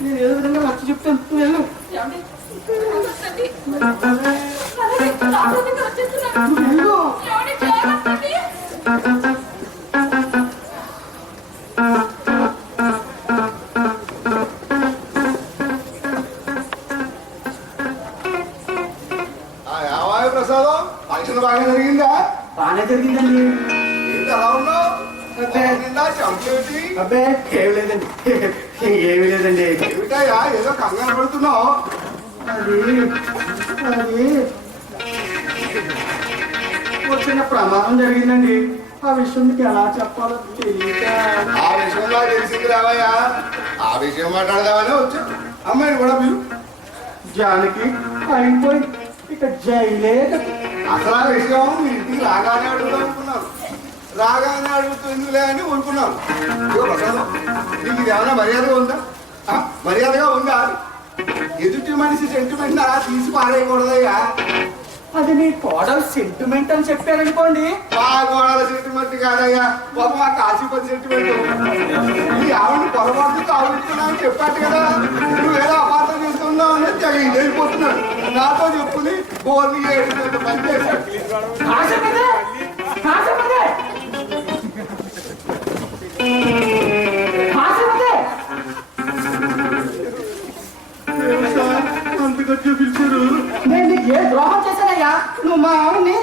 నేను ఏదో విధంగా నచ్చి చెప్తాను, నువ్వు వెళ్ళు. ఏమండి? వద్దండి. అలాగే రామనాథం గారు వచ్చేస్తున్నారు. నువ్వు వెళ్ళు. ఏమండి? జాగ్రత్తండి. ఏమాయ ప్రసాదం, ఫంక్షన్ బాగా జరిగిందా? బాగానే జరిగిందండి. ఏంటి అలా ఉన్నావు? చంపేటి అబ్బే ఏమి లేదండి, ఏమి లేదండి. ఏమిటాయా ఏదో కంగారు పడుతున్నావు? అది వచ్చిన ప్రమాదం జరిగిందండి. ఆ విషయం మీకు ఎలా చెప్పాలో తెలియక. ఆ విషయం నాకు తెలిసింది రావయ్యా. ఆ విషయం మాట్లాడదామని వచ్చా. అమ్మాయిని కూడా మీరు జానకి అయిపోయింది, ఇక జైలే. అసలు ఆ విషయం మీ ఇంటికి రాగానే అడుగుదాం అనుకున్నాను. రాగానే అడుగుతుందిలే అని ఊరుకున్నాను. ఇదిగో ప్రసాదం, నీకు ఇది ఏమైనా మర్యాదగా ఉందా? మర్యాదగా ఉందా? ఎదుటి మనిషి సెంటిమెంట్ అలా తీసి పారేయకూడదయ్యా. అది మీ కోడలు సెంటిమెంట్ అని చెప్పారనుకోండి. మా గోడల సెంటిమెంట్ కాదయ్యా, పాప మా కాశీపతి సెంటిమెంట్. ఈ ఆవిడని పొరపాటు కావుతున్నావు అని చెప్పాడు కదా, నువ్వేదో అపార్థం చేసుకున్నావు అని తెగ ఇదైపోతున్నాడు. నాతో చెప్పుని బోర్ని ఏడు పని చేశాడు. అంత గట్టిగా పిలిచారు. నేను నీకు ఏ ద్రోహం చేశానయ్యా? నువ్వు మా ఆవిడ్ని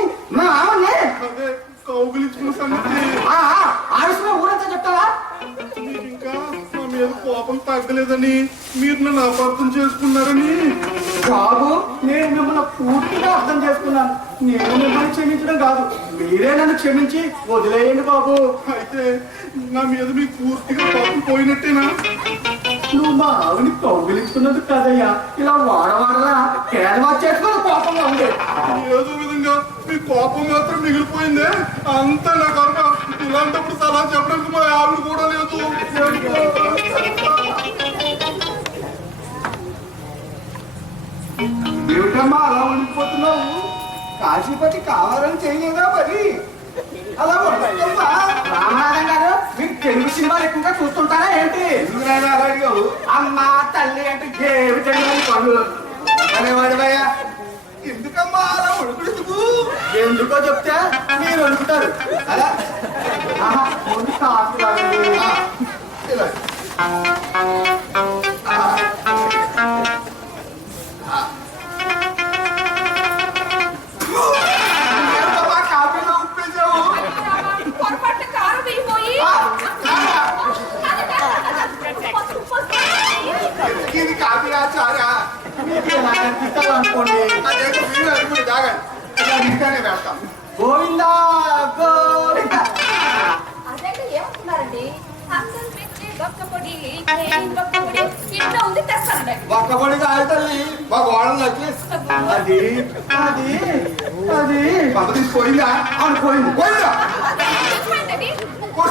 అదే కౌగులించుకున్న సంగతి ఆయుష్లో ఊరంతా చెప్తావా? మీకు ఇంకా మా మీద కోపం తగ్గలేదని, మీరు నన్ను అపార్థం చేసుకున్నారని. బాబు, నేను మిమ్మల్ని పూర్తిగా అర్థం చేసుకున్నాను. నేను మిమ్మల్ని క్షమించడం కాదు, మీరే నన్ను క్షమించి వదిలేయండి బాబు. అయితే నా మీద మీకు పూర్తిగా కోపం పోయినట్టేనా? నువ్వు మా ఆవిని కౌగిలించుకున్నందుకు కాదయ్యా, ఇలా వాడవాడలా కేరళ చేసుకున్న కోపంగా ఉంది. ఏదో విధంగా మీ కోపం మాత్రం మిగిలిపోయిందే, అంత నా కర్మ. ఇలాంటప్పుడు సలహా చెప్పడానికి మా ఆవిడ కూడా లేదు. ఏమిటమ్మా అలా ఉండిపోతున్నావు? కాశీపతి కావాలని చేయలేదా మరి? అలా ఉండమ్మా. రామనాథం గారు, మీరు తెలుగు సినిమాలు ఎక్కువగా చూస్తుంటారా ఏంటి? ఎందుకునైనా అలా అడిగావు? అమ్మ తల్లి అంటే ఏమి తెలియని పనులు అనేవాడివయ్యా. ఎందుకమ్మా అలా ఉడుకుడుకు? ఎందుకో చెప్తే మీరు అనుకుంటారు. అలా ముందు కాఫీ తాగండి. ఇలా కాఫీలో ఉప్పేసావు. పొరపాటున కారం వేయిపోయి ఇది కాఫీ రాచారా? మీకు ఎలా అనిపిస్తారో అనుకోండి. అదేంటో మీరు అనుకుని తాగండి, ఇంకానే వేస్తాం. గోవిందా గోవిందా. అదేంటి ఏమంటున్నారండి? అందరూ పెట్టి గొప్పపొడి ఇంట్లో ఉంది తెస్తానండి. ఒక్కబడి కాదు తల్లి, మా గోడలు నచ్చేసి అది అది అది పంప తీసిపోయిందా? అనుకోండి. పోయిందా? తెచ్చిపోయిందండి.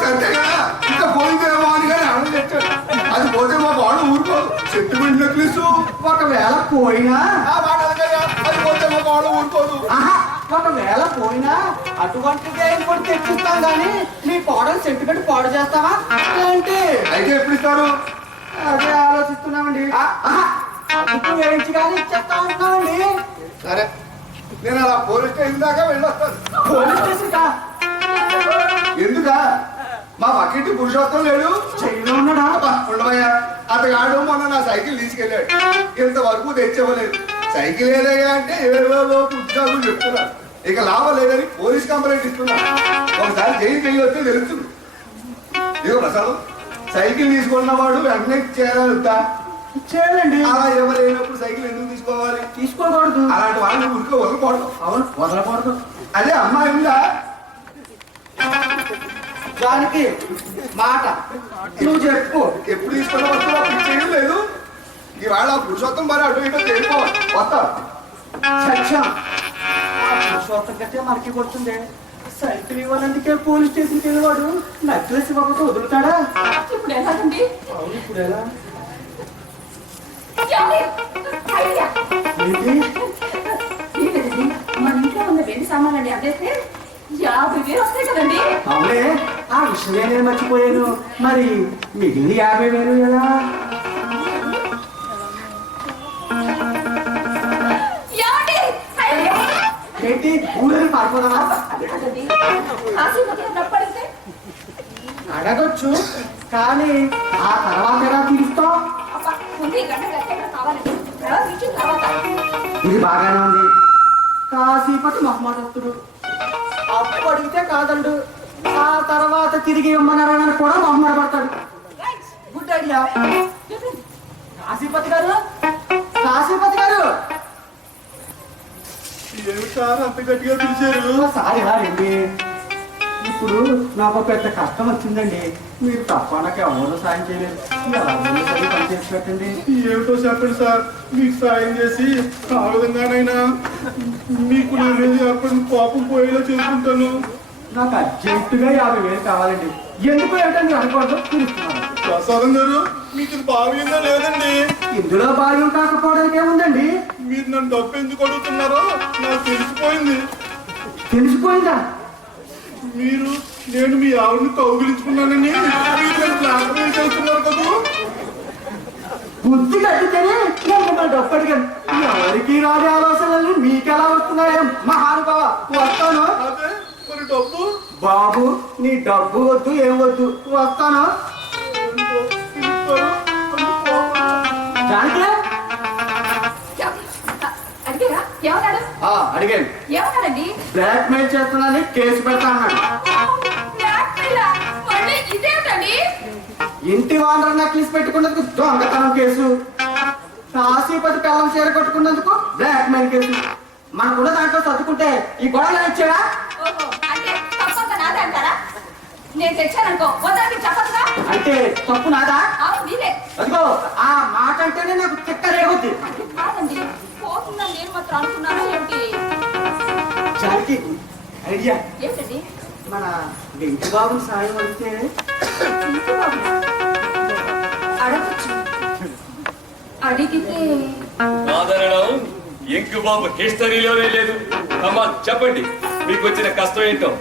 అంతే కదా, ఇంకా పోయిందేమో అని కానీ అన్నం తెచ్చాడు. అది పోతే మా గోడ ఊరుకోదు. సెంటిమెంట్ నెక్లెస్ ఒకవేళ పోయినా ఆ మాట అనగా, అది పోతే మా గోడ ఊరుకోదు. ఆహా ఒకవేళ పోయినా అటువంటిదే ఇంకోటి తెచ్చిస్తాం కానీ నీ కోడలు సెంటిమెంట్ పాడు చేస్తావా ఏంటి? అయితే ఎప్పుడు ఇస్తారు? అదే ఆలోచిస్తున్నామండి. అందుకు వేయించి కానీ ఇచ్చేస్తా ఉంటున్నామండి. సరే, నేను అలా పోలీస్ స్టేషన్ దాకా వెళ్ళొస్తాను. పోలీస్ స్టేషన్ కా ఎందుకా? మా పక్కింటి పురుషోత్తం లేడు? చైనా ఉన్నాడా? అబ్బా, ఉండవయ్యా. అతగాడు మొన్న నా సైకిల్ తీసుకెళ్ళాడు. ఇంతవరకు తెచ్చవలేదు. సైకిల్ ఏదయ్యా అంటే ఏవేవో పుస్తకాలు చెప్తున్నారు. ఇక లాభం లేదని పోలీస్ కంప్లైంట్ ఇస్తున్నారు. ఒకసారి జైలుకి వెళ్ళి వస్తే తెలుస్తుంది. ఇదిగో ప్రసాదం, సైకిల్ తీసుకున్నవాడు వెంటనే చేయాలంటా. చేయాలండి. అలా ఎవరు లేనప్పుడు సైకిల్ ఎందుకు తీసుకోవాలి? తీసుకోకూడదు. అలాంటి వాళ్ళని ఊరికే వదలకూడదు. అవును, వదలకూడదు. అదే అమ్మాయి ఉందా? దానికి మాట నువ్వు చెప్పు. ఎప్పుడు తీసుకున్న వస్తువు అప్పుడు చేయడం లేదు. ఇవాళ పురుషోత్తం మరి అటు ఇటు తెలిపోవాలి. వస్తా. సత్యం పురుషోత్తం కంటే మనకి కొడుతుంది. సైకిల్ ఇవ్వాలందుకే పోలీస్ స్టేషన్కి వెళ్ళేవాడు నెక్లెస్ ఇవ్వకపోతే వదులుతాడా? ఇప్పుడు ఎలాగండి? అవును, ఇప్పుడు ఎలా? ఐడియా ఏంటి? ఏంటండి, మన ఇంట్లో ఉన్న వెండి సామాన్లని అమ్మేస్తే 50,000 వస్తాయి కదండి. అవునే, ఆ విషయమే నేను మర్చిపోయాను. మరి మిగిలిన 50,000 ఎలా? ఏమండి? ఐడియా. ఏంటి, ఊళ్ళని పారిపోదామా? అది కాదండి, కాశీపతి డబ్బు అడిగితే అడగొచ్చు, కానీ ఆ తర్వాత ఎలా తీరుస్తావు? అబ్బా, ముందు ఈ గంట గంట కావాలండి. తర్వాత ఇచ్చిన తర్వాత ఇది బాగానే ఉంది. కాశీపతి మహమ్మదస్తుడు. అప్పు అడిగితే కాదండు, ఆ తర్వాత తిరిగి ఇమ్మన్నారని కూడా మహమ్మద పడతాడు. Good idea. కాశీపతి గారు, కాశీపతి గారు, ఏమి సార్ అంత గట్టిగా పిలిచారు? సారీ ఎలా రండి. ఇప్పుడు నాకు ఒక పెద్ద కష్టం వచ్చిందండి. మీరు తప్ప నాకు ఎవరు సాయం చేయలేదు. ఎవరైనా సరే పని చేసి పెట్టండి. ఏమిటో చెప్పండి సార్. మీకు సాయం చేసి ఆ విధంగానైనా మీకు నా మీద ఏర్పడిన కోపం పోయేలా చేసుకుంటాను. నాకు అర్జెంటుగా 50,000 కావాలండి. ఎందుకు ఏమిటో మీరు అనుకోవడం పిలుస్తున్నాను. ప్రసాదం గారు, మీకు ఇది భావ్యంగా లేదండి. ఇందులో భాగ్యం కాకపోవడానికి ఏముందండి? మీరు నన్ను డబ్బు ఎందుకు అడుగుతున్నారో నాకు తెలిసిపోయింది. తెలిసిపోయిందా? నేను మీ ఆవిడని కౌగిలించుకున్నానని మీరు బ్లాక్మెయిల్ చేస్తున్నారు కదా. బుద్ధి కట్టితేనే నేను నా డబ్బు అడిగాను. ఎవరికి రాని ఆలోచనలు మీకెలా వస్తున్నాయో మహానుభావ. వస్తాను. అదే మరి డబ్బు బాబు, నీ డబ్బు వద్దు, ఏం వద్దు, వస్తాను. జానకి అడిగారా? ఏమన్నాడు? అడిగాను. ఏమన్నాడండి? బ్లాక్ మెయిల్ చేస్తున్నానని కేసు పెడతా అన్నాడు. బ్లాక్మెయిలా? మళ్ళీ ఇదేంటండి? ఇంటి వానర్ నెక్లెస్ పెట్టుకున్నందుకు దొంగతనం కేసు, కాశీపతి కళ్ళం చీర కొట్టుకున్నందుకు బ్లాక్ మెయిల్ కేసు. మనకున్న దాంట్లో చదువుకుంటే ఈ గొడవలు ఇచ్చాడా? ఓహో, అంటే తప్పంతా నాదే అంటారా? నేను తెచ్చాననుకో వద్దానికి చెప్పదుగా? అంటే తప్పు నాదా? అవును, మీరే. అదిగో ఆ మాట అంటేనే నాకు చెక్క రేగుద్ది. అది కాదండి, పోతుందని నేను మాత్రం అనుకున్నాను. ఏంటి జానకి ఐడియా. ఏంటండి? మన వెంకి బాబుని సాయం అడిగితే ఇంటి బాబు అడగచ్చు. అడిగితే ఆదరణం ఎంకు బాబు హిస్టరీలోనే లేదు. అమ్మా చెప్పండి, మీకు వచ్చిన కష్టం ఏంటో.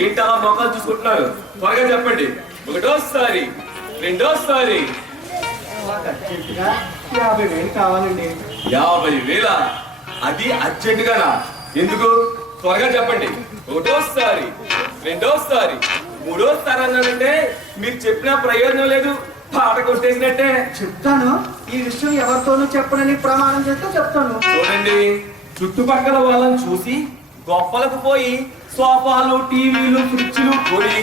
ఏంటో మొక్కలు చూసుకుంటున్నారు, త్వరగా చెప్పండి. ఒకటోసారి, రెండోసారి. మాకు అర్జెంటుగా 50,000 కావాలండి. 50,000? అది అర్జెంటుగానా? ఎందుకు? త్వరగా చెప్పండి. ఒకటోసారి, రెండోసారి, మూడోసారి అన్నానంటే మీరు చెప్పిన ప్రయోజనం లేదు, పాట కొట్టేసినట్టే. చెప్తాను. ఈ విషయం ఎవరితోనూ చెప్పనని ప్రమాణం చేస్తే చెప్తాను. చూడండి, చుట్టుపక్కల వాళ్ళని చూసి గొప్పలకు పోయి సోఫాలు, టీవీలు, ఫ్రిడ్జ్లు కొని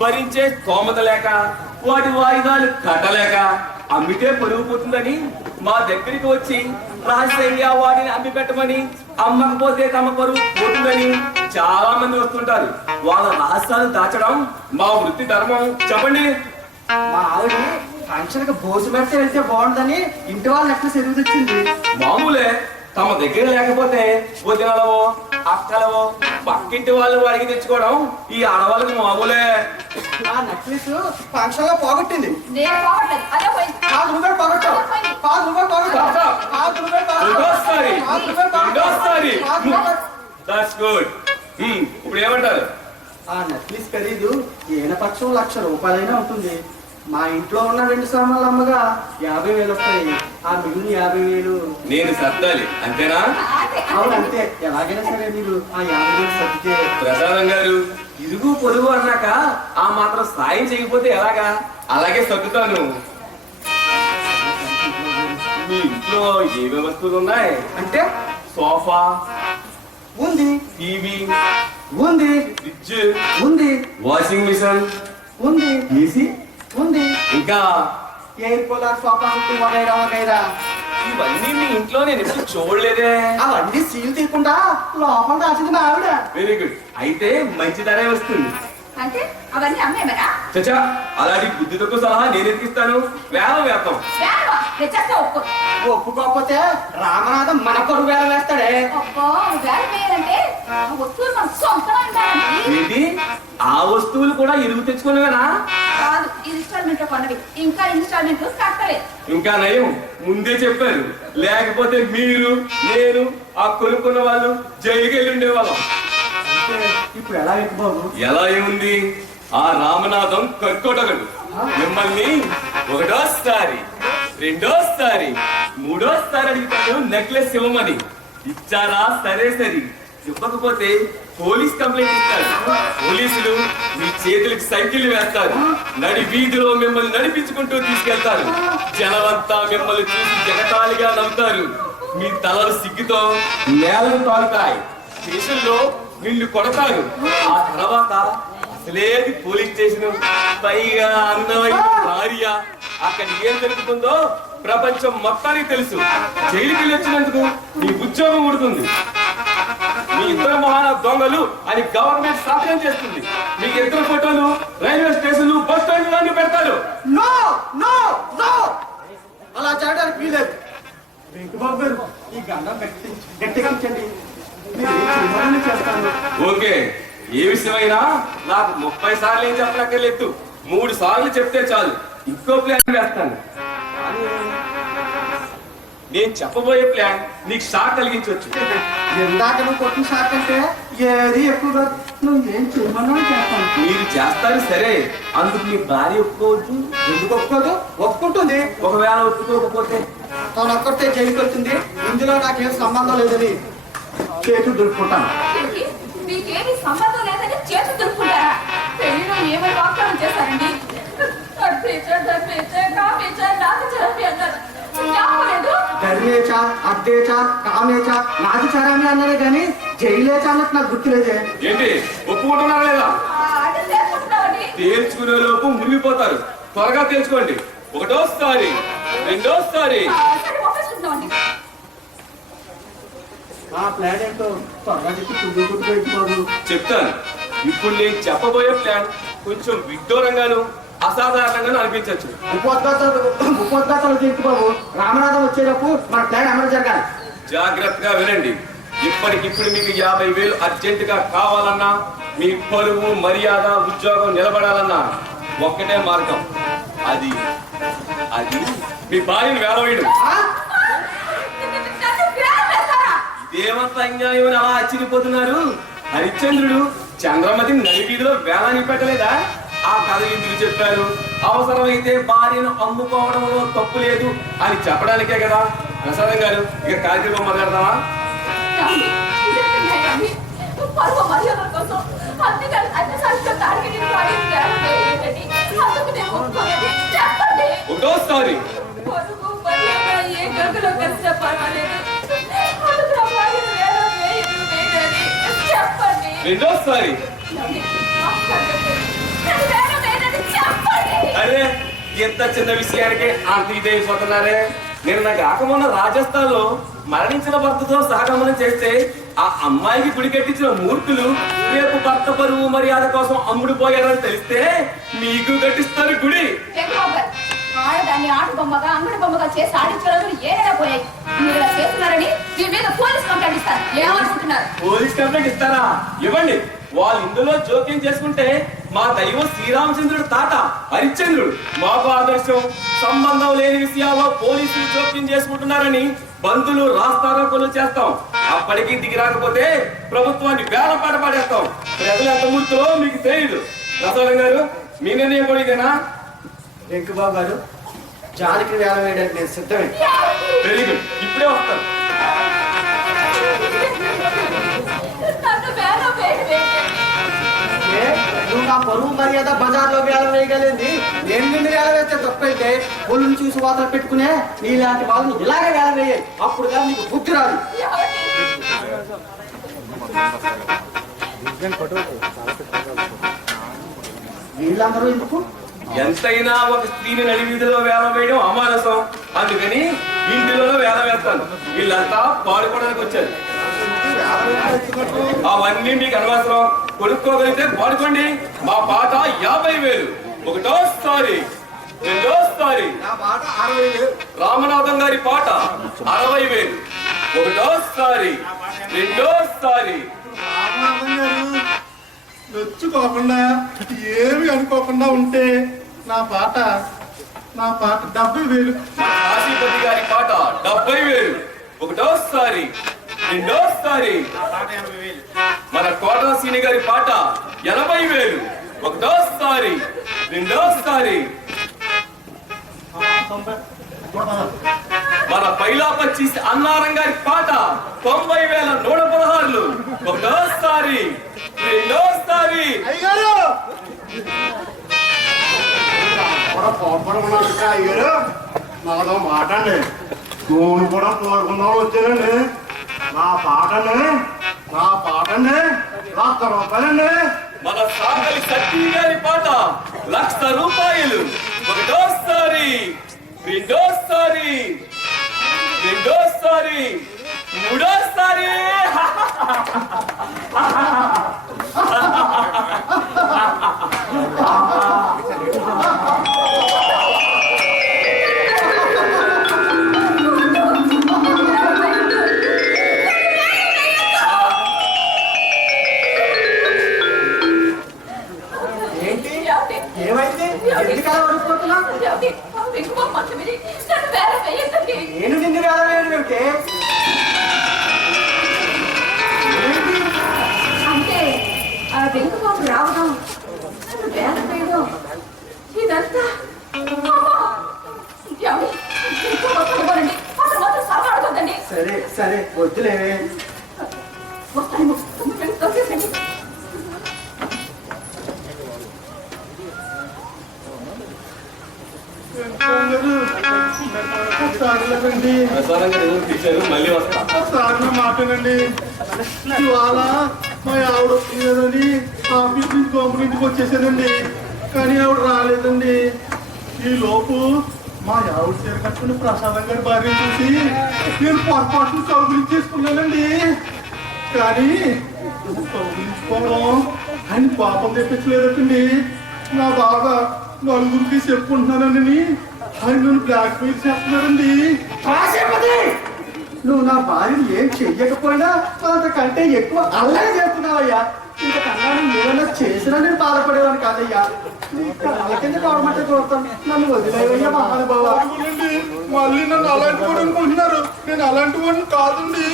భరించే స్తోమత లేక, వాటి వాయిదాలు కట్టలేక అమ్మితే పొరుగుపోతుందని మా దగ్గరికి వచ్చి రహస్యంగా వాటిని అమ్మి పెట్టమని, అమ్మకపోతే తమ పరువు పోతుందని చాలా మంది వస్తుంటారు. వాళ్ళ రహస్యాలు దాచడం మా వృత్తి ధర్మం. చెప్పండి. మా ఆవిడ ఫంక్షన్ కి భోజనం పెడితే వెళ్తే బాగుందని ఇంటి వాళ్ళ నెక్లెస్ ఎదుగు తెచ్చింది. మామూలే, తమ దగ్గర లేకపోతే వదినలవో అక్కలవో పక్కింటి వాళ్ళు అడిగి తెచ్చుకోవడం ఈ ఆడవాళ్ళకి మామూలే. ఆ నెక్లెస్ ఫంక్షన్ లో పోగొట్టింది. నేను పోవట్లేదు, అదే పోయింది. కాదు నువ్వే పోగొట్టావు. కాదు నువ్వే పోగొట్టావు. కాదు నువ్వే పోగొట్టావు. రెండోసారి, కాదు నువ్వే రెండోసారి. పోగొట్టావు. That's good. ఇప్పుడు ఏమంటారు? ఆ నెక్లెస్ ఖరీదు ఏనపక్షం 1,00,000 రూపాయలైనా ఉంటుంది. మా ఇంట్లో ఉన్న 2 సామాన్లు అమ్మగా 50,000 వస్తాయి. ఆ మిగిలిన 50,000 నేను సర్దాలి అంతేనా? అదే, అవును అంతే. ఎలాగైనా సరే మీరు ఆ 50,000 సర్దితే ప్రసాదం గారు, ఇరుగు పొరుగు అన్నాక ఆ మాత్రం సాయం చేయకపోతే ఎలాగా? అలాగే సర్దుతాను. మీ ఇంట్లో ఏవే వస్తువులు ఉన్నాయి? అంటే సోఫా ఉంది, టీవీ ఉంది, ఫ్రిడ్జ్ ఉంది, వాషింగ్ మిషన్ ఉంది, ఏసీ ఉంది, ఇంకా ఎయిర్ కూలర్, సోఫా సెట్ వగైరా వగైరా. ఇవన్నీ మీ ఇంట్లో నేను ఎప్పుడు చూడలేదే. అవన్నీ సీల్ తీయకుండా లోపల దాచింది మా ఆవిడ. Very good. అయితే మంచి ధరే వస్తుంది. అంటే అవన్నీ అమ్మేమరా? చచ్చా, అలాంటి బుద్ధి తక్కువ సలహా నేను ఎదిగిస్తాను. వేలం వేద్దాం. వేడవా? నేను చేస్తే ఒప్పుకో. ఒప్పుకోకపోతే రామనాథం మన కొడుకు వేల వేస్తాడే. ఒక్కో వేడ వేయాలంటే ఆ వస్తువులు మన సొంతం అంటారండి. ఏంటి? ఆ వస్తువులు కూడా ఇరుగు తెచ్చుకునేవేనా? కాదు, ఇన్స్టాల్మెంట్ లో కొన్నవి. ఇంకా ఇన్స్టాల్మెంట్ కట్టలేదు. ఇంకా నయం ముందే చెప్పారు. లేకపోతే మీరు, నేను, ఆ కొనుక్కున్న వాళ్ళు జైలుకి వెళ్ళి ఉండేవాళ్ళం. అంటే ఇప్పుడు ఎలా వెంట బాబు? ఎలా ఏముంది? ఆ రామనాథం కర్కోటకుడు మిమ్మల్ని ఒకటోసారి, రెండోసారి, మూడోసారి అడిగితాను నెక్లెస్ ఇవ్వమని. ఇచ్చారా? సరే సరి. ఇవ్వకపోతే పోలీస్ కంప్లైంట్ ఇస్తారు. పోలీసులు మీ చేతులకి సైకిల్ వేస్తారు. నడి వీధిలో మిమ్మల్ని నడిపించుకుంటూ తీసుకెళ్తారు. జనమంతా మిమ్మల్ని చూసి జగతాలిగా నవ్వుతారు. మీ తలలు సిగ్గుతో నేలను తాగుతాయి. స్టేషన్లో నిన్ను కొడతారు. ఆ తర్వాత అసలేది పోలీస్ స్టేషన్, పైగా అందమైన భార్య. అక్కడ ఏం జరుగుతుందో ప్రపంచం మొత్తానికి తెలుసు. జైలుకి వెళ్ళి వచ్చినందుకు మీ ఉద్యోగం ఉడుతుంది. మీ ఇద్దరు మహాన దొంగలు అని గవర్నమెంట్ సాధనం చేస్తుంది. మీ ఇద్దరు ఫోటోలు రైల్వే స్టేషన్లు, బస్ స్టాండ్లు అన్ని పెడతారు. నో నో నో, అలా చేయడానికి వీలేదు. వెంకబాబు గారు, ఈ గండం గట్టెక్కించండి. మీరు ఏం చేయమని చేస్తాను. ఓకే, ఏ విషయమైనా నాకు 30 సార్లు ఏం చెప్పనక్కర్లేదు. 3 సార్లు చెప్తే చాలు. ఇంకో ప్లాన్ వేస్తాను. కానీ నేను చెప్పబోయే ప్లాన్ నీకు షాక్ కలిగించవచ్చు. ఇందాక నువ్వు కొట్టిన షాక్ అంటే ఏది ఎక్కువగా నువ్వు ఏం చేయమన్నా చేస్తాను. మీరు చేస్తారు సరే, అందుకు మీ భార్య ఒప్పుకోవచ్చు. ఎందుకు ఒప్పుకోదు? ఒప్పుకుంటుంది. ఒకవేళ ఒప్పుకోకపోతే తను ఒక్కడితే జైలుకి వెళ్తుంది. ఇందులో నాకేం సంబంధం లేదని చేతులు దులుపుకుంటాను. దీనికి మీకేమి సంబంధం లేదని చేతి దులుపుకుంటారా? పెళ్లిలో ఏమని వాగ్దానం చేశారండి? ధర్మేచా, అద్దేచా, కామేచా, నాది చరామి అన్నదే కానీ జైలేచా అన్నట్టు నాకు గుర్తులేదే. ఏంటి ఒప్పుకుంటున్నారా లేదా? తేల్చుకునే లోపు మునిగిపోతారు. త్వరగా తేల్చుకోండి. ఒకటోసారి, రెండోసారి. ఆ ప్లాన్ ఏంటో త్వరగా చెప్పి గుర్తుపెట్టుకోదు. చెప్తాను. ఇప్పుడు నేను చెప్పబోయే ప్లాన్ కొంచెం విడ్డూరంగాను, అసాధారణంగాను అనిపించవచ్చు. ఉపోద్ఘాతాలు చెప్పు బాబు. రామనాథం వచ్చేటప్పుడు మన ప్లాన్ అమలు జరగాలి. జాగ్రత్తగా వినండి. ఇప్పటికిప్పుడు మీకు 50,000 అర్జెంటుగా కావాలన్నా, మీ పరువు, మర్యాద, ఉద్యోగం నిలబడాలన్నా ఒక్కటే మార్గం. అది అది మీ భార్యను వేలవేయడం. ఇదేమంత అన్యాయం అని అలా ఆశ్చర్యపోతున్నారు? హరిశ్చంద్రుడు చంద్రమతిని నడివీధిలో వేలాన్ని పెట్టలేదా? ఆ కథ ఎందుకు చెప్పారు? అవసరమైతే భార్యను అమ్ముకోవడంలో తప్పు లేదు అని చెప్పడానికే కదా. ప్రసాదం గారు, ఇక కార్యక్రమం మొదలెడదామా? ఒకటోసారి, రెండోసారి. అరే, ఎంత చిన్న విషయానికి అంత ఇదైపోతున్నారే. నిన్న కాకమున్న రాజస్థాన్ లో మరణించిన భర్తతో సహగమనం చేస్తే ఆ అమ్మాయికి గుడి కట్టించిన మూర్ఖులు రేపు భర్త పరువు మర్యాద కోసం అమ్ముడు పోయారని తెలిస్తే మీకు కట్టిస్తారు గుడి. ఆడదాన్ని ఆట బొమ్మగా, అంగడి బొమ్మగా చేసి ఆడించే రోజులు ఏదైనా పోయాయి. మీరు ఇలా చేస్తున్నారని మీ మీద పోలీస్ కంప్లైంట్ ఇస్తారు. ఏమనుకుంటున్నారు? పోలీస్ కంప్లైంట్ ఇస్తారా? ఇవ్వండి. వాళ్ళు ఇందులో జోక్యం చేసుకుంటే మా దైవం శ్రీరామచంద్రుడు తాత హరిశ్చంద్రుడు మాకు ఆదర్శం. సంబంధం లేని విషయాల్లో పోలీసులు జోక్యం చేసుకుంటున్నారని బంధువులు రాస్తారోకోలు చేస్తాం. అప్పటికి దిగి రాకపోతే ప్రభుత్వాన్ని వేలం పాట పాడేస్తాం. ప్రజలు ఎంత మూర్తిలో మీకు తెలియదు. ప్రసాదం గారు, మీ నిర్ణయం కూడా ఇదేనా? వెంకబాబు గారు, జాలికి వేల వేయడానికి నేను సిద్ధమే. వెరీ గుడ్, ఇప్పుడే వస్తాను. నన్ను వేలం వేయడం ఏ, నువ్వు నా పరువు మర్యాద బజార్లో వేలం వేయగలిగింది. నేను నిన్ను వేల వేస్తే తప్పైతే ఒళ్ళుని చూసి వాతలు పెట్టుకునే నీలాంటి వాళ్ళని ఇలాగే వేల వేయాలి. అప్పుడు కానీ నీకు బుద్ధి రాదు. వీళ్ళందరూ ఎందుకు? ఎంతైనా ఒక స్త్రీని నడి వీధిలో వేలం వేయడం అమానసం. అందుకని ఇంటిలో వేలం వేస్తాను. వీళ్ళంతా పాడుకోవడానికి వచ్చారు. అవన్నీ మీకు అనవసరం. కొనుక్కోగలిగితే పాడుకోండి. మా పాట 50,000. ఒకటోసారి, రెండోసారి. నా మాట 60,000. రామనాథం గారి పాట 60,000. ఒకటోసారి, రెండోసారి. రామనాథం గారు నొచ్చుకోకుండా ఏమి అనుకోకుండా ఉంటే నా పాట 70,000. కాశీపతి గారి పాట 70,000. ఒకటోసారి, రెండోసారి. మన కోటసీని గారి పాట 80,000. ఒకటోసారి, రెండోసారి. మన పైలాపచ్చి అన్నారం గారి పాట 90,116. ఒకటోసారి, రెండోసారి. అయ్యగారు అయ్యారు నాదో మాట అండి. నూనె కూడా కోరుకుందాం వచ్చానండి. నా పాటండి 1,00,000 మన సాగలి సత్తి గారి పాట 1,00,000 రూపాయలు. ఒకటోసారి, రెండోసారి, రెండోసారి, మూడోసారి. ఏమైంది? ఎందుకలా వణికిపోతున్నా? నేను నిన్ను వేల వేయడం ఏమిటి? అంటే ఆ వెంకబాబు రావడం, నన్ను వేలం వేయడం, ఇదంతా అసలు మాత్రం సలహా అడగొద్దండి. సరే సరే వద్దులే. వస్తాను, తొక్కేసండి. ప్రసాదం గారు ఎదురు తీశారు, మళ్ళీ వస్తా. మాటనండి. ఇవాళ మా ఆవిడ వచ్చిందని ఆఫీస్ నుంచి గవర్నమెంట్కి వచ్చేసానండి. కానీ ఆవిడ రాలేదండి. ఈ లోపు మా ఆవిడ చీర కట్టుకుని ప్రసాదం గారి భార్య చూసి నేను పొరపాటును కౌగులించేసుకున్నానండి. కానీ కౌగులించుకోవడం ఆయన పాపం తెప్పించలేదండి. నా బాధ నలుగురికి చెప్పుకుంటున్నానని ఆయన నన్ను బ్లాక్ మెయిల్ చేస్తున్నారండి. కాసేపటి నువ్వు నా భార్యను ఏం చెయ్యకపోయినా అంతకంటే ఎక్కువ అల్లరి చేస్తున్నావయ్యా. ఇంతకన్నా నువ్వు ఏమైనా చేసినా నేను బాధపడేవాడిని కాదయ్యా. నీ కళ్ళ కింద గవర్నమెంట్ చూస్తాను. నన్ను వదిలేవయ్యా మహానుభావ. అవునండి, మళ్ళీ నన్ను అలాంటి వాడు అనుకుంటున్నారు. నేను అలాంటి వాడిని కాదండి.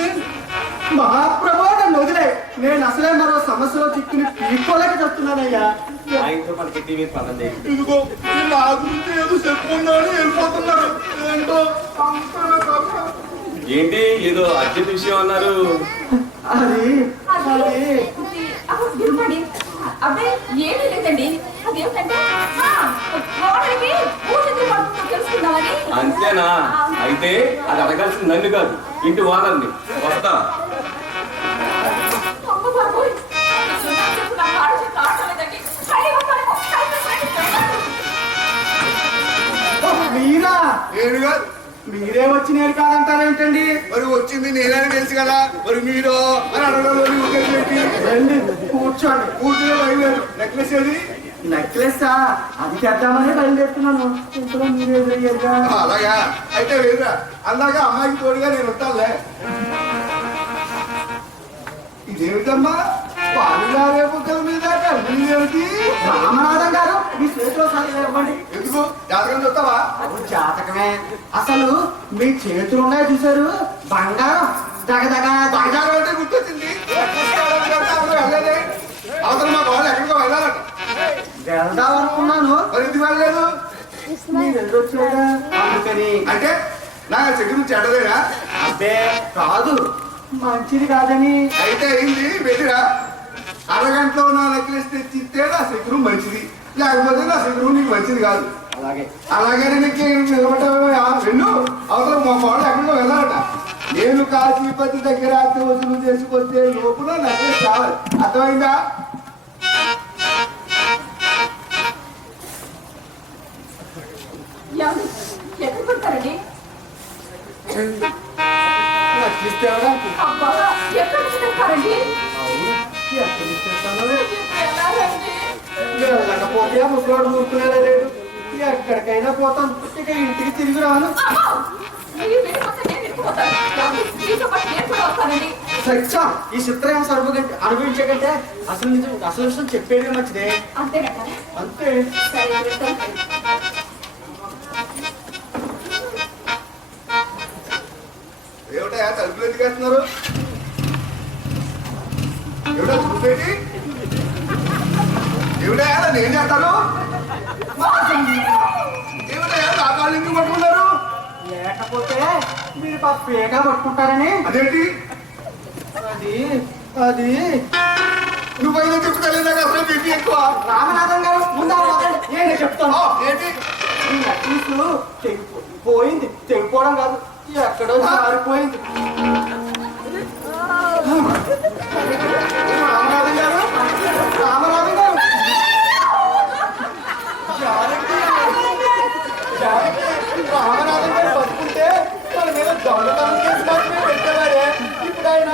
మహాప్రభు నన్ను వదిలే. నేను అసలే మరో సమస్యలో చిక్కుని పీక్కోలేక చెప్తున్నానయ్యా. ఆయనతో మనకి టీవీ పదండి. ఇదిగో ఈ నా గురించి ఏదో చెప్పుకుందా అని వెళ్ళిపోతున్నారు. ఏంటో అంతా నాకు అర్థం. ఏంటి ఏదో అర్జెంట్ విషయం అన్నారు? అది అబ్బాయి ఏమీ లేదండి. అదేమిటంటే కోడలికి పూజకి పడుతుందో తెలుసుకుందామని. అంతేనా? అయితే అది అడగాల్సింది నన్ను కాదు, ఇంటి ఓనర్ని. వస్తా. అమ్మ బాబోయ్, నా కాళ్ళు చేతులు ఆడటం లేదండి. మీరా? నేనుగా మీరే వచ్చి నేను కాదంటారేంటండి? మరి వచ్చింది నేనని తెలుసు కదా. మరి మీరు అని అడగడంలో ఉద్దేశం ఏంటి? రండి కూర్చోండి. పూర్తిగా బయలుదేరు. నెక్లెస్ ఏది? నెక్లెస్ అది చేద్దామని బయలుదేరుతున్నాను. ఇంట్లో మీరు ఎదురయ్యారుగా. అలాగా అయితే వేరుగా అలాగా అమ్మాయికి తోడుగా నేను ఉంటానులే. ఇదేమిటమ్మా పాలుగా రేపుకల మీద ఏమిటి? రామనాథం గారు మీ చేతిలో సరిగా ఇవ్వండి. ఎందుకు జాతకం చూస్తావా? అది జాతకమే. అసలు మీ చేతులు ఉన్నాయి చూసారు, బంగారం బంగారం అంటే గుర్తొచ్చింది. వెళ్ళలేదు అవతల మా వాళ్ళు ఎక్కడికో వెళ్ళాలట. వెళ్దాం అనుకున్నాను. మరి ఎందుకు వెళ్ళలేదు? మీరు వెళ్ళొచ్చాడా అందుకని. అంటే నాకు చెడు చెడ్డదేనా? అబ్బే కాదు, మంచిది కాదని. అయితే అయింది, వెళ్ళిరా. అరగంటలో నా నెక్లెస్ తెచ్చిస్తే నా శత్రువు మంచిది, లేకపోతే నా శత్రువు నీకు మంచిది కాదు. అలాగే అలాగే నీకు నిలబడ్డా వెళ్ళు. అవతల మా వాళ్ళు ఎక్కడికో వెళ్ళాలట. నేను కాశీపతి దగ్గర వసూలు చేసుకొస్తే లోపల నెక్లెస్ కావాలి. అర్థమైందా? ఎక్కడ పెడతారండి? నెక్లెస్ తేవడా? అబ్బా ఎక్కడ నుంచి తెస్తారండి? ఎక్కడి నుంచి తెస్తాను? ఎలా రండి? వెళ్ళకపోతే ముసలాడు ఊరుకునేలా లేడు. ఎక్కడికైనా పోతాను, ఇక ఇంటికి తిరిగి రాను. అమ్మా! మీరు వెళ్ళిపోతే నేను వెళ్ళిపోతాను. మీతో పాటు నేను కూడా వస్తానండి. సత్యం, ఈ చిత్రం అనుభవించే కంటే అసలు విషయం చెప్పేది మంచిదే. అంతేనంటారా? అంతే. సరే వెళ్తాను. ఏమిటా తలుపులు ఎందుకు వేస్తున్నారు? ఏమిటా చూపేటి? ఏమిటా నేను చేస్తాను? ఏమిటా నా కాళ్ళు ఎందుకు పట్టుకున్నారు? లేకపోతే మీరు పేగా పట్టుకుంటారని. అదేంటి? అది అది నువ్వైనా చెప్తాలే, నాకు అసలు బీపీ ఎక్కువ. రామనాథం గారు ముందు నేను చెప్తాను. ఏంటి? ఈ నెక్లెస్ పోయింది. తెగిపోవడం కాదు, ఎక్కడో జారిపోయింది. రామనాథం గారు, రామనాథం గారు, రామనాథం గారు బతుకుంటే మన మీద దొంగతనం చేసి మాత్రమే పెట్టేవారే. ఇప్పుడు ఆయన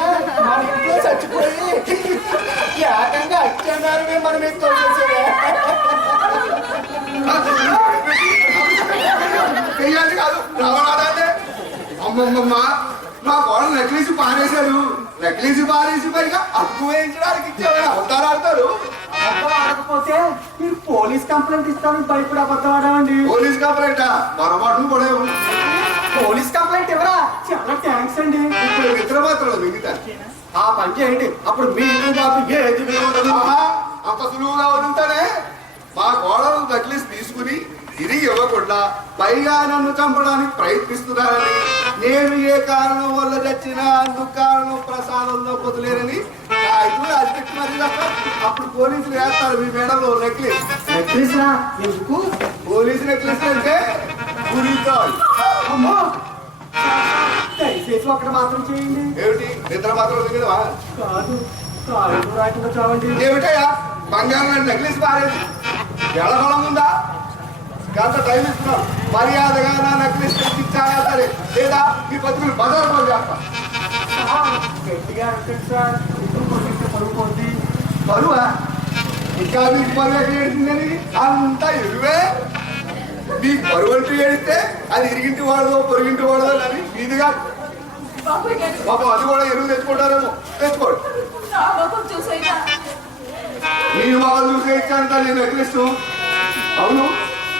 మన ఇంట్లో చచ్చిపోయి ఏకంగా అత్యన్నారమే మన మీద తోచేసారే. చెయ్యాలి కాదు రావడాదే. అమ్మమ్మమ్మ, మా కోడలు నెక్లెస్ పారేశారు. నెక్లెస్ పారేసి పైగా అప్పు వేయించడానికి ఇచ్చేవాడు. అవుతారు ఆడతారు. అబద్ధం ఆడకపోతే మీరు పోలీస్ కంప్లైంట్ ఇస్తారని భయపడి అబద్ధం ఆడామండి. పోలీస్ కంప్లైంట్ పొరపాటును కూడా పోలీస్ కంప్లైంట్ ఎవరా? చాలా థ్యాంక్స్ అండి. ఇప్పుడు మిత్ర మాత్రం మిగతా ఆ పని చేయండి, అప్పుడు మీకు మాకు ఏది ఉండదు. అంత సులువుగా వదులుతానే. మా కోడలు నెక్లెస్ తీసుకుని తిరిగి ఇవ్వకుండా పైగా నన్ను చంపడానికి ప్రయత్నిస్తున్నారని, నేను ఏ కారణం వల్ల చచ్చినా అందుకు కారణం ప్రసాదంలో పొందలేరని అప్పుడు పోలీసులు వేస్తారు మీ మేడలో నెక్లెస్. నెక్లెస్ ఎందుకు? పోలీసు నెక్లెస్ అంటే గురితాడు. అమ్మో, దయచేసి ఒకటి మాత్రం చేయండి. ఏమిటి? నిద్ర మాత్రం ఉంది కదా. కాదు, కాదు రాకుండా చావండి. ఏమిటయ్యా బంగారం లాంటి నెక్లెస్ పారేది ఎడబలం ఉందా? గంట టైం ఇస్తున్నాం, మర్యాదగా నా నెక్లెస్ తెచ్చిచ్చారా సరే, లేదా ఈ బతుకులు బజారు పని చేస్తా. గట్టిగా అంటే సార్, ఇప్పుడు పరుగు పోద్ది. బరువా? ఇంకా మీకు బరువు ఎక్కడ ఏడుతుందని అంతా ఎరువే. మీకు బరువు అంటూ ఏడిస్తే అది ఇరిగింటి వాడదో పొరిగింటి వాడదో అని మీదిగా బాబాయ్ గారు, పాపం అది కూడా ఎరువు తెచ్చుకుంటారేమో. తెచ్చుకోండి. నా ముఖం చూసైనా నేను వాళ్ళు చూసే ఇచ్చాను తల్లి నెక్లెస్. అవును,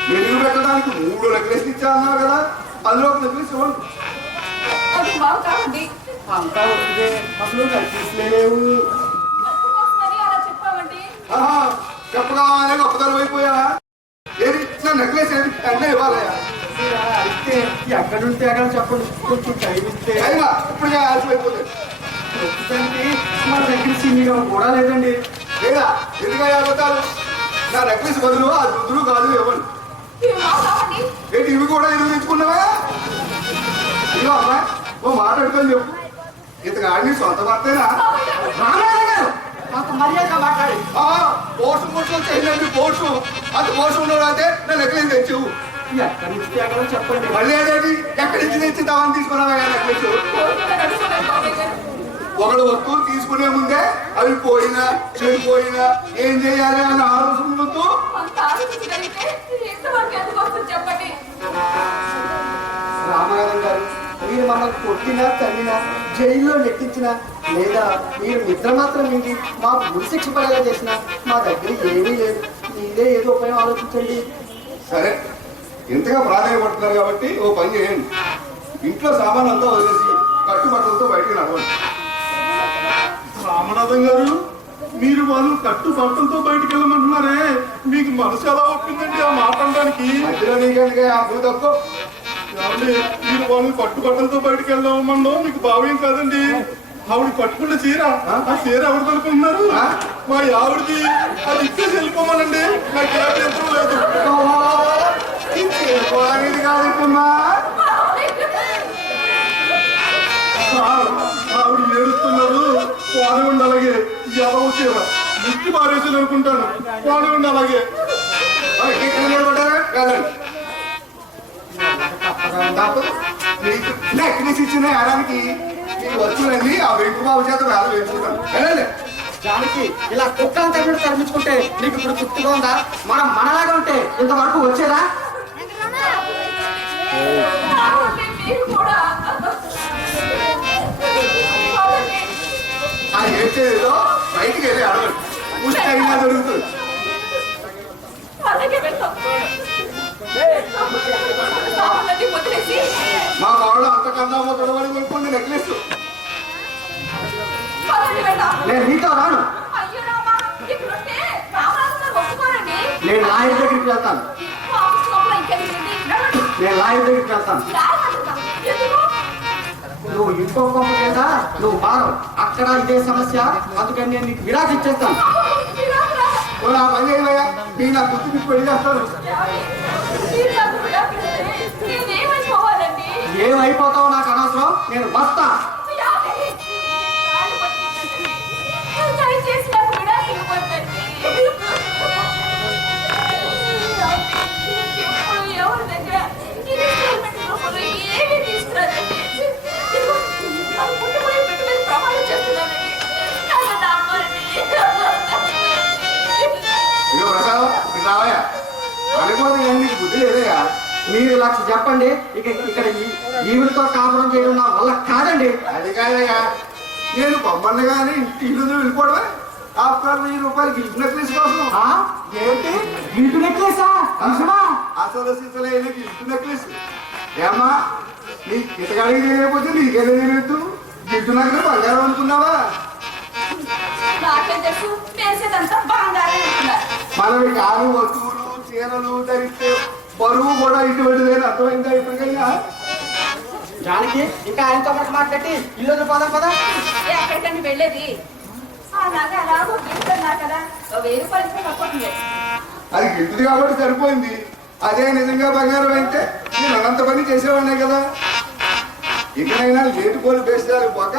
మెరుగు పెట్టడానికి 3 నెక్లెస్ ఇచ్చారన్నారు కదా, అందులో ఒక నెక్లెస్ ఇవ్వండి. అది బాగు కాదండి. అంతా వచ్చిందే, అసలు కల్పించలేవు. తప్పు కోసమని అలా చెప్పామండి. ఆహా, చెప్పగానే గొప్పతనం అయిపోయావా? ఏది నా నెక్లెస్ ఏది అంటే ఇవ్వాలయ్యా. అయితే ఎక్కడుంటే అక్కడ చెప్పండి, కొంచెం టైం ఇస్తే. అయినా ఇప్పుడు ఆలస్యమైపోతుంది. ప్రస్తుతానికి మన దగ్గర సినిమా కూడా లేదండి. లేదా ఎందుకయ్యా అబద్ధాలు? నా నెక్లెస్ బదులు ఆ రుద్దులు గాజులు ఇవ్వండి. ఇవి బాగు కావండి. ఏంటి ఇవి కూడా ఎరువు తెచ్చుకున్నావా? ఇదిగో అమ్మా, ఓ మాట అడుగుతాను చెప్పు, ఇతను ఆడిని సొంత భర్తేనా? రామారావు గారు, కొంత మర్యాదగా మాట్లాడి. పోషం కోసం చేయలేదు. పోషం అంత పోషం ఉన్నాడు అంటే నా నెక్లెస్ తెచ్చావు. ఎక్కడి నుంచి తేగలో చెప్పండి. మళ్ళీ అదేంటి ఎక్కడి నుంచి తెచ్చి తవని తీసుకున్నావా నెక్లెస్? కోరుకున్న నడుచుకోలేదు బాబాయ్ గారు. ఒకడు వస్తువులు తీసుకునే ముందే అవి పోయినా చెడిపోయినా ఏం చేయాలి అని ఆలోచన వద్దు. అంత ఆలోచించగలిగితే ఎంతవరకు ఎందుకు వస్తుంది చెప్పండి. రామనాథం గారు, మీరు మమ్మల్ని కొట్టినా తల్లినా జైల్లో నెట్టించినా లేదా మీరు నిద్ర మాత్రం మింగి మాకు గురి శిక్ష పడేలా చేసినా మా దగ్గర ఏమీ లేదు. మీరే ఏదో ఉపాయం ఆలోచించండి. సరే, ఇంతగా ప్రాధాన్యపడుతున్నారు కాబట్టి ఓ పని చేయండి. ఇంట్లో సామాన్ అంతా వదిలేసి కట్టుబట్టలతో బయటికి రావాలి. రామనాథం గారు, మీరు వాళ్ళు కట్టు బట్టలతో బయటికి వెళ్ళమంటున్నారే, మీకు మనసు ఎలా ఒప్పిందండి ఆ మాట అనడానికి? మధ్యలో నీకెందుకే ఆ భూ తక్కువ? ఏమండి, మీరు వాళ్ళు కట్టు బట్టలతో బయటికి వెళ్దామన్నాం మీకు భావ్యం కాదండి. ఆవిడ కట్టుకున్న చీర, ఆ చీర ఎవరు అనుకుంటున్నారు? మా ఆవిడది. అది ఇచ్చేసి వెళ్ళిపోమానండి, నాకు ఏ అభ్యంతరం లేదు. ఇది కాదమ్మా. ఆవిడ ఏడుస్తున్నారు. కోడ ఉండి అలాగే ఎలా చీర ముట్టి పారేసి అనుకుంటాను. కోడ ఉండి అలాగే నెక్లెస్ ఇచ్చిన ఏడానికి ఈ వస్తువులన్నీ ఆ వెంకుబాబు చేత వేల వేసుకుంటాను. వెళ్ళండి. జానకి, ఇలా కుక్కలను తగినట్టు తరిమించుకుంటే నీకు ఇప్పుడు తృప్తిగా ఉందా? మనం మనలాగా ఉంటే ఇంతవరకు వచ్చేదా? మీరు కూడా ఆ ఏడ్చేదో బయటికి వెళ్ళి అడగండి. పుష్టి అయినా దొరుకుతుంది. అలాగే వెళ్తాం. సామాన్లన్నీ వదిలేసి మా వాళ్ళు అంతకన్నా మొదలవని కొనుక్కుంది నెక్లెస్. పదండి వెళ్దాం. నేను నీతో రాను. అయ్యో రామా, ఇక్కడుంటే రామరాజు గారు ఒప్పుకోరండి. నేను లాయర్ దగ్గరికి వెళ్తాను. ఆఫీస్ లోపల ఇంకెందుకు? నడవండి. నేను లాయర్ దగ్గరికి వెళ్తాను. రాయమంటున్నా. ఎందుకు? నువ్వు ఇంకో కొంప కింద నువ్వు మారవు. అక్కడ ఇదే సమస్య. అందుకని నేను నీకు విరాజ్ ఇచ్చేస్తాను. మీరు రారా? ఆ పని చేయవయ్యా, మీ నా గుర్తు మీకు పెళ్లి చేస్తాను. మీరు నాకు విడాకులు ఇస్తే నేనేమైపోవాలండి? ఏమైపోతావు నాకు అనవసరం. నేను వస్తా. దయచేసి నాకు విడాకులు ఇవ్వద్దండి. ఎప్పుడు ఎవరి దగ్గర ఇన్స్టాల్మెంట్ రూపంలో ఏమీ తీసుకురాదండి. నాకు పుట్టబోయే బిడ్డ మీద ప్రమాణం చేస్తున్నానండి. నన్ను నమ్మండి. ఇదిగో ప్రసాదం, ఇది రావయ్యా. అనుకోదు కానీ నీకు బుద్ధి లేదయ్యా. మీరు లక్ష చెప్పండి. ఇక్కడ ఈవిడితో కాపురం చేయడం నా వల్ల కాదండి. అది కాదయ్యా, నేను బొమ్మల్ని కానీ ఇంటిలో వెళ్ళిపోవడమే. ఆఫ్టర్ 1000 రూపాయలు గిఫ్ట్ నెక్లెస్ కోసం. ఆ? ఏంటి గిల్టు నెక్లెసా? నిజమా? అసలు సిసలైన గిఫ్ట్ నెక్లెస్. ఏమ్మా, నీ కితగాడికి తెలియకపోతే నీకేదో తెలియదు. గిఫ్ట్ నెక్లెస్ బంగారం అనుకున్నావా? నాకేం తెలుసు? వేసేదంతా బంగారం అంటున్నారు. మనవి కాలు వస్తువులు చీరలు ధరిస్తే బరువు కూడా ఇటువంటిదేనా? అర్థమైందా ఇప్పటికైనా? జానకి, ఇంకా ఆయనతో పాటు మాట్లాడి ఇల్లు పదం పద. ఎక్కడికండి వెళ్ళేది? ఆ నగ అలాగో గిఫ్ట్ కదా, 1000 రూపాయలు తప్పకుండా. అది గిఫ్ట్ కాబట్టి సరిపోయింది. అదే నిజంగా బంగారం అయితే నేను అనంత పని చేసేవాడినే కదా. ఇకనైనా లేటుకోలు వేసేదానికి పోక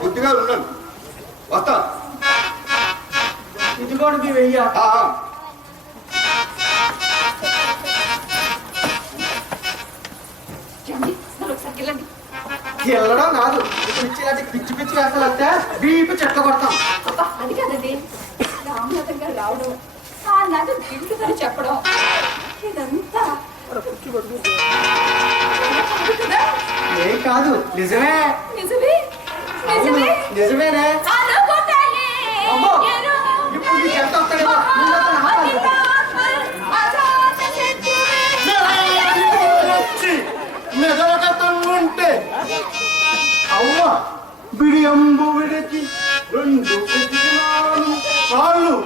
బుద్ధిగా ఉన్నాను. వస్తా. ఇదిగోండి మీ 1000. రండి, నన్ను ఒకసారి వెళ్ళండి. వెళ్ళడం కాదు, ఇప్పుడు ఇచ్చేలాంటి పిచ్చి పిచ్చి వేస్తాలు వస్తే బీపీ చెట్ల కొడతాం. అబ్బా, అది కాదండి. రామనాథం గారు రావడం, ఆ నగ గిఫ్ట్ అని చెప్పడం, ఇదంతా కదా? ఏం కాదు, నిజమే. నిజమే నిజమే నిజమేనే. అనుకుంటానే. అమ్మో, ఎరువు ఇప్పుడు నీకు ఎంత వస్తాడేమో ముందు నమ్మాలి. మెదలకతంగుంటే అవ్వ బిడియంబు విడచి 2 వెతికినాను కాళ్ళు.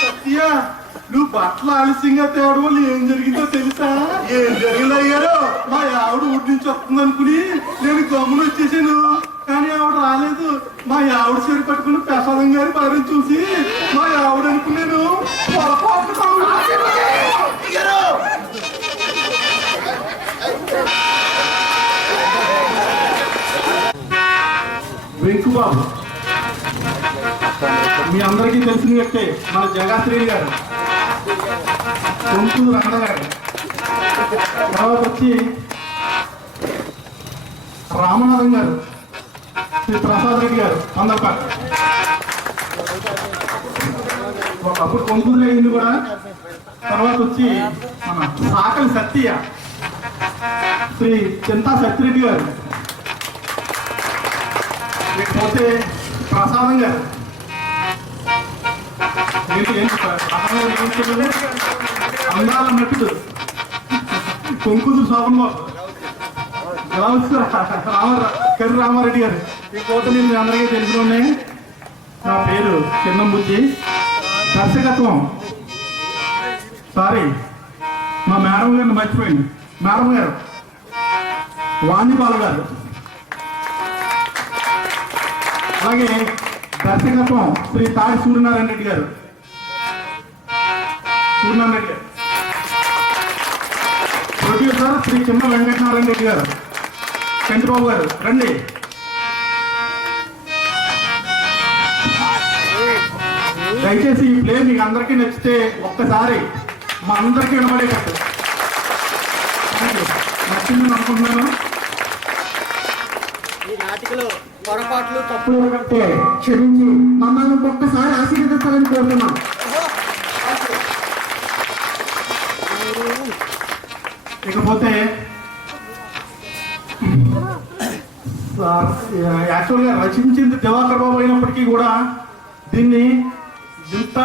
సత్య, నువ్వు బట్టలు ఆలస్యంగా తేవడం వల్ల ఏం జరిగిందో తెలుసా? ఏం జరిగింది అయ్యారో, మా ఆవిడ ఊరి నుంచి వస్తుంది అనుకుని నేను గమ్మున వచ్చేసాను. కానీ ఆవిడ రాలేదు. మా ఆవిడ చీర పట్టుకుని ప్రసాదం గారి భార్యను చూసి మా ఆవిడ అనుకున్నాను. వెంకుబాబు, మీ అందరికీ తెలిసినట్టే మన జగాశ్రీ గారు, సొంతూరు రంగ గారు, తర్వాత వచ్చి రామనాథం గారు, శ్రీ ప్రసాద్ రెడ్డి గారు, అందరిపాటు ఒకప్పుడు కొంతూరులో అయింది కూడా. తర్వాత వచ్చి మన సాకలి సత్య, శ్రీ చింతా సత్యరెడ్డి గారు, లేకపోతే ప్రసాదం గారు. ఏంటి ప్రసాదం గారు అందాల నటుడు కొంకుదు శోభన్ బాబు కర్రి రామారెడ్డి గారు. ఈ కోట నేను అందరికీ తెలుసుకునే. నా పేరు చిన్నంబుజ్జి. దర్శకత్వం మా మేడం గారిని మర్చిపోయింది. మేడం గారు వాణిపాల్ గారు. అలాగే దర్శకత్వం శ్రీ తాడి సూర్యనారాయణ రెడ్డి గారు. ప్రొడ్యూసర్ శ్రీ చిన్న వెంకటనారాయణ రెడ్డి గారు. చంద్రబాబు గారు రండి. దయచేసి ఈ ప్లే మీకు అందరికీ నచ్చితే ఒక్కసారి మా అందరికీ వినబడేటట్టు నచ్చిందని అనుకుంటున్నాను. ఈ నాటికలో పొరపాట్లు తప్పులు కంటే క్షమించి మమ్మల్ని ఒక్కసారి ఆశీర్వదించాలని కోరుతున్నాం. ఇకపోతే యాక్చువల్గా రచించింది దివాకర్ బాబు అయినప్పటికీ కూడా దీన్ని ఇంత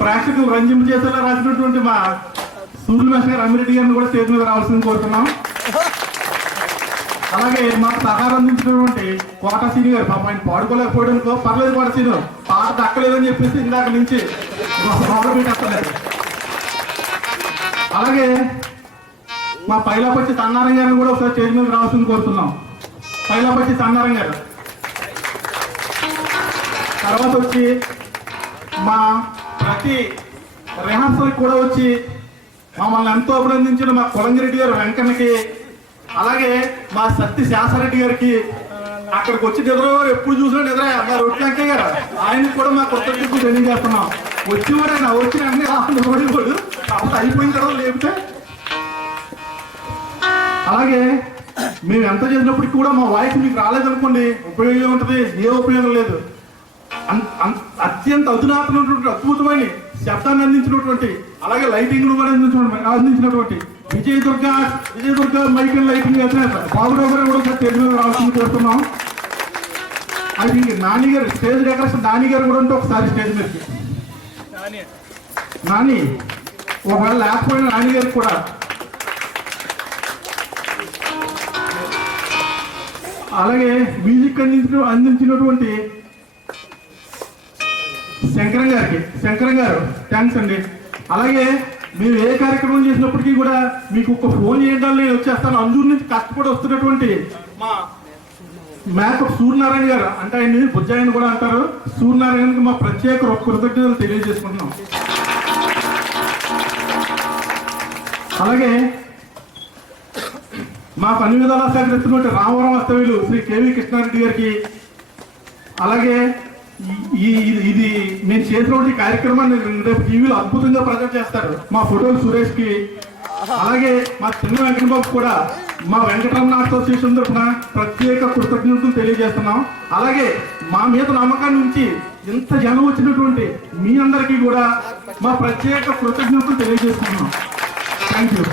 ప్రేక్షకులు రంజింపు చేసేలా రాసినటువంటి మా సూర్యమేష్ గారు అమ్మిరెడ్డి గారిని కూడా స్టేజ్ మీద రావాల్సింది కోరుతున్నాం. అలాగే మాకు సహకారం అందించినటువంటి కోట సీని గారు. పాప ఆయన పాడుకోలేకపోవడంతో పర్లేదు కోట సీను పాట దక్కలేదని చెప్పేసి ఇందాక నుంచి పెట్టలేదు. అలాగే మా పైలాపచ్చి సన్నారం గారిని కూడా ఒకసారి స్టేజ్ మీద రావాల్సింది కోరుతున్నాం. పైలాపచ్చి సన్నారం గారు. తర్వాత వచ్చి మా ప్రతి రిహార్సల్కి కూడా వచ్చి మమ్మల్ని ఎంతో అభినందించిన మా కొలంగిరెడ్డి గారు వెంకన్నకి, అలాగే మా సత్తి శాసరెడ్డి గారికి, అక్కడికి వచ్చి నిద్ర ఎప్పుడు చూసినా నిద్ర మా రొట్టి వెంకయ్య గారు, ఆయనకి కూడా మా కృతజ్ఞతలు తెలియజేస్తున్నాం. వచ్చి కూడా ఆయన వచ్చిన వెంటనే ఓడిపోడు కాబట్టి అయిపోయిన తర్వాత లేపితే. అలాగే మేము ఎంత చేసినప్పటికీ కూడా మా వాయిస్ మీకు రాలేదనుకోండి ఉపయోగం ఉంటుంది, ఏ ఉపయోగం లేదు. అత్యంత అధునాతమైనటువంటి అద్భుతమైన శబ్దాన్ని అందించినటువంటి, అలాగే లైటింగ్ అందించినటువంటి విజయదుర్గ మైక్ అండ్ లైటింగ్ అధినేత బాబురావు గారు కూడా స్టేజ్ మీద రావాల్సింది కోరుతున్నాం. అది నాని గారు స్టేజ్ డెకరేషన్ నాని గారు కూడా ఉంటే ఒకసారి స్టేజ్ మీదకి నాని, ఒకవేళ లేకపోయిన నాని గారికి కూడా. అలాగే మ్యూజిక్ అందించినటువంటి శంకరం గారు థ్యాంక్స్ అండి. అలాగే మీరు ఏ కార్యక్రమం చేసినప్పటికీ కూడా మీకు ఒక ఫోన్ చేయడం నేను వచ్చేస్తాను. అందూరు నుంచి కష్టపడి వస్తున్నటువంటి మా మేకప్ సూర్యనారాయణ గారు, అంటే ఆయన బుజ్జాయని కూడా అంటారు, సూర్యనారాయణకి మా ప్రత్యేక కృతజ్ఞతలు తెలియజేసుకుంటున్నాం. అలాగే మాకు అన్ని విధాలా సహకరిస్తున్నటువంటి రామవరం అస్తవ్యులు శ్రీ కేవీ కృష్ణారెడ్డి గారికి, అలాగే ఇది నేను చేసినటువంటి కార్యక్రమాన్ని రేపు టీవీలో అద్భుతంగా ప్రజెంట్ చేస్తారు మా ఫోటోలు సురేష్ కి, అలాగే మా చిన్న వెంకటబాబు కూడా మా వెంకటరమణ అసోసియేషన్ తరఫున ప్రత్యేక కృతజ్ఞతలు తెలియజేస్తున్నాం. అలాగే మా మీద నమ్మకాన్ని ఉంచి ఇంత జనం వచ్చినటువంటి మీ అందరికీ కూడా మా ప్రత్యేక కృతజ్ఞతలు తెలియజేస్తున్నాం. Thank you.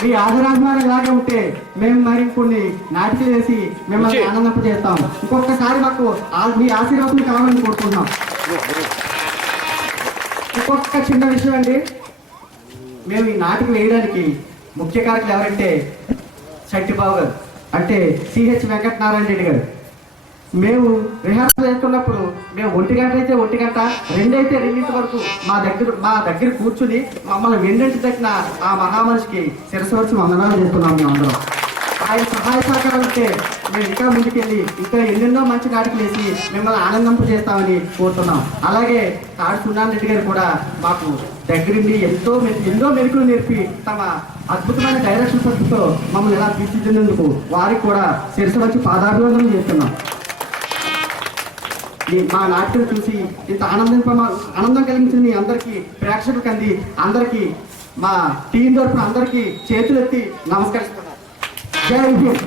మీ ఆదరాభిమానం ఇలాగే ఉంటే మేము మరి కొన్ని నాటికలు వేసి మిమ్మల్ని ఆనందింప చేస్తాం. ఇంకొకసారి మాకు మీ ఆశీర్వాదం కావాలని కోరుకుంటున్నాం. ఇంకొక చిన్న విషయం అండి, మేము ఈ నాటిక వేయడానికి ముఖ్య కారకులు ఎవరంటే శెట్టిబాబు గారు, అంటే సిహెచ్ వెంకటనారాయణ రెడ్డి గారు. మేము రిహార్సల్ చేస్తున్నప్పుడు మేము 1 గంట అయితే 1 గంట, 2 అయితే 2 వరకు మా దగ్గర కూర్చుని మమ్మల్ని వెన్నంటి తగ్గిన ఆ మహామనిషికి శిరస్సు వచ్చి వందనాలు చేస్తున్నాం. మేము అందరం ఆయన సహాయ సహకారాలు ఉంటే మేము ఇంకా ముందుకెళ్ళి ఇంకా ఎన్నెన్నో మంచి నాటికలు వేసి మిమ్మల్ని ఆనందింప చేస్తామని కోరుతున్నాం. అలాగే తాడి సున్నారాయణ రెడ్డి గారు కూడా మాకు దగ్గరుండి ఎన్నో మెరుకులు నేర్పి తమ అద్భుతమైన డైరెక్షన్ పద్ధతితో మమ్మల్ని ఎలా తీర్చిదిద్దేందుకు వారికి కూడా శిరస్సు వచ్చి పాదాభివందనం చేస్తున్నాం. మా నాట్యం చూసి ఇంత ఆనందం కలిగించిన మీ అందరికీ, ప్రేక్షకులకి అందరికీ మా టీం తరఫున అందరికీ చేతులెత్తి నమస్కరిస్తున్నాం. జై హింద్.